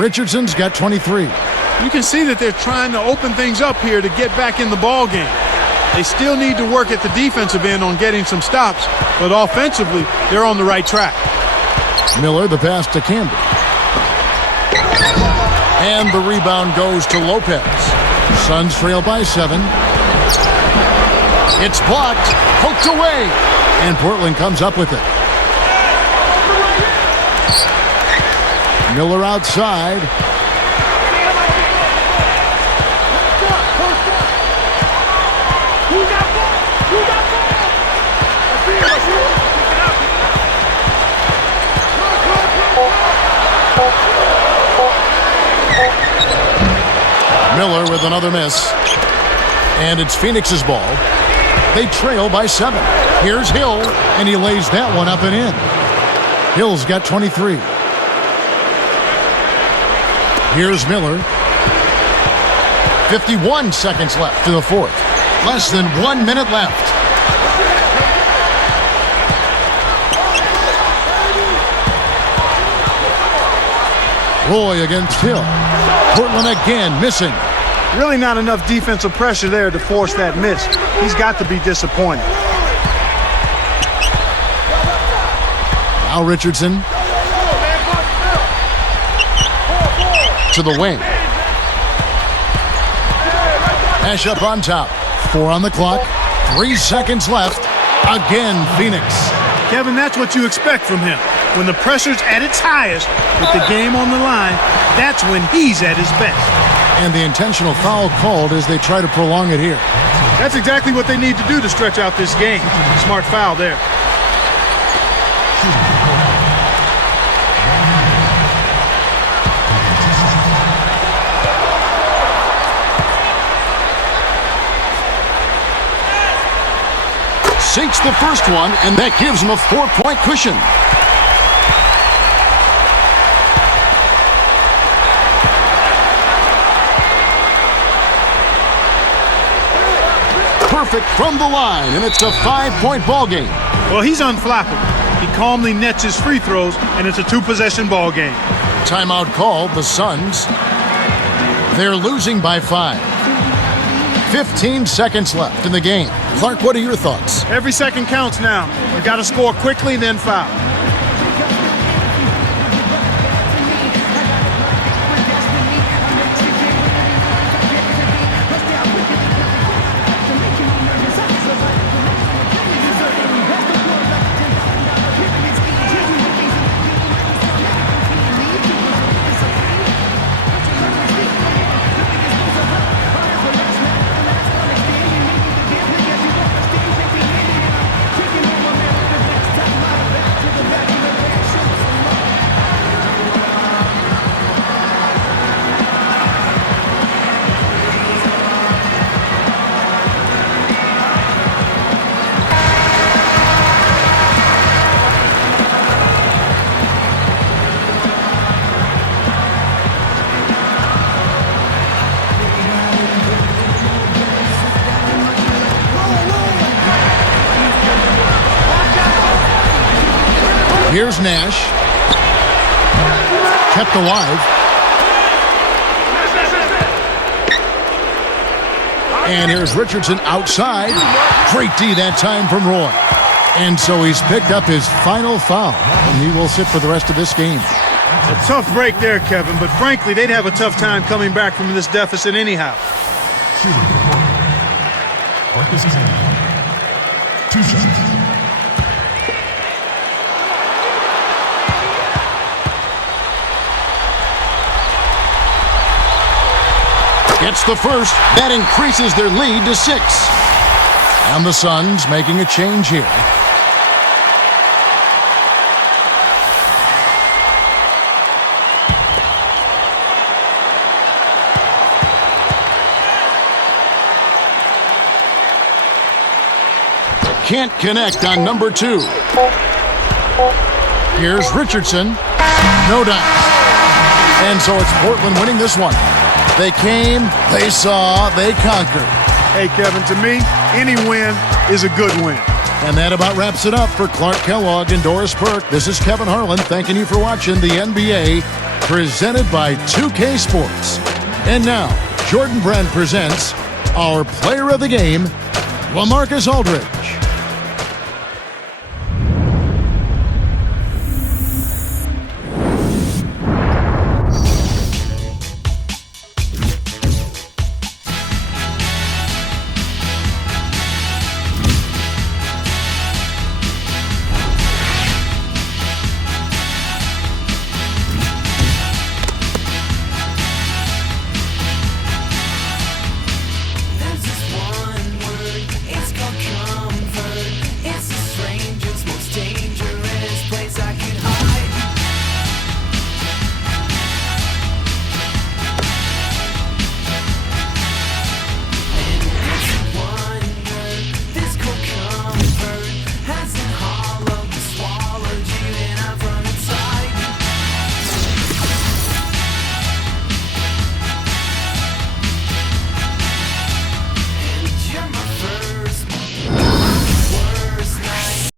Richardson's got 23. You can see that they're trying to open things up here to get back in the ball game. They still need to work at the defensive end on getting some stops, but offensively, they're on the right track. Miller, the pass to Camby. And the rebound goes to Lopez. Suns trail by 7. It's blocked, poked away, and Portland comes up with it. Miller outside. Miller with another miss. And it's Phoenix's ball. They trail by 7. Here's Hill, and he lays that one up and in. Hill's got 23. Here's Miller. 51 seconds left to the fourth. Less than 1 minute left. Roy against Hill. Portland again missing. Really not enough defensive pressure there to force that miss. He's got to be disappointed. Now Richardson. To the wing. Nash up on top. 4 on the clock. 3 seconds left. Again, Phoenix. Kevin, that's what you expect from him. When the pressure's at its highest, with the game on the line, that's when he's at his best. And the intentional foul called as they try to prolong it here. That's exactly what they need to do to stretch out this game. Smart foul there. Sinks the first one, and that gives him a 4-point cushion. Perfect from the line, and it's a 5-point ball game. Well, he's unflappable. He calmly nets his free throws, and it's a 2-possession ball game. Timeout called, the Suns. They're losing by 5. 15 seconds left in the game. Clark, what are your thoughts? Every second counts now. You got to score quickly, then foul. Here's Nash. Kept alive. And here's Richardson outside. Great D that time from Roy. And so he's picked up his final foul, and he will sit for the rest of this game. A tough break there, Kevin, but frankly, they'd have a tough time coming back from this deficit anyhow. Shooting for Portland. Marcus Camby. 2 shots. Gets the first. That increases their lead to 6. And the Suns making a change here. Can't connect on number 2. Here's Richardson. No doubt. And so it's Portland winning this one. They came, they saw, they conquered. Hey, Kevin, to me, any win is a good win. And that about wraps it up for Clark Kellogg and Doris Burke. This is Kevin Harlan thanking you for watching the NBA presented by 2K Sports. And now, Jordan Brand presents our player of the game, LaMarcus Aldridge.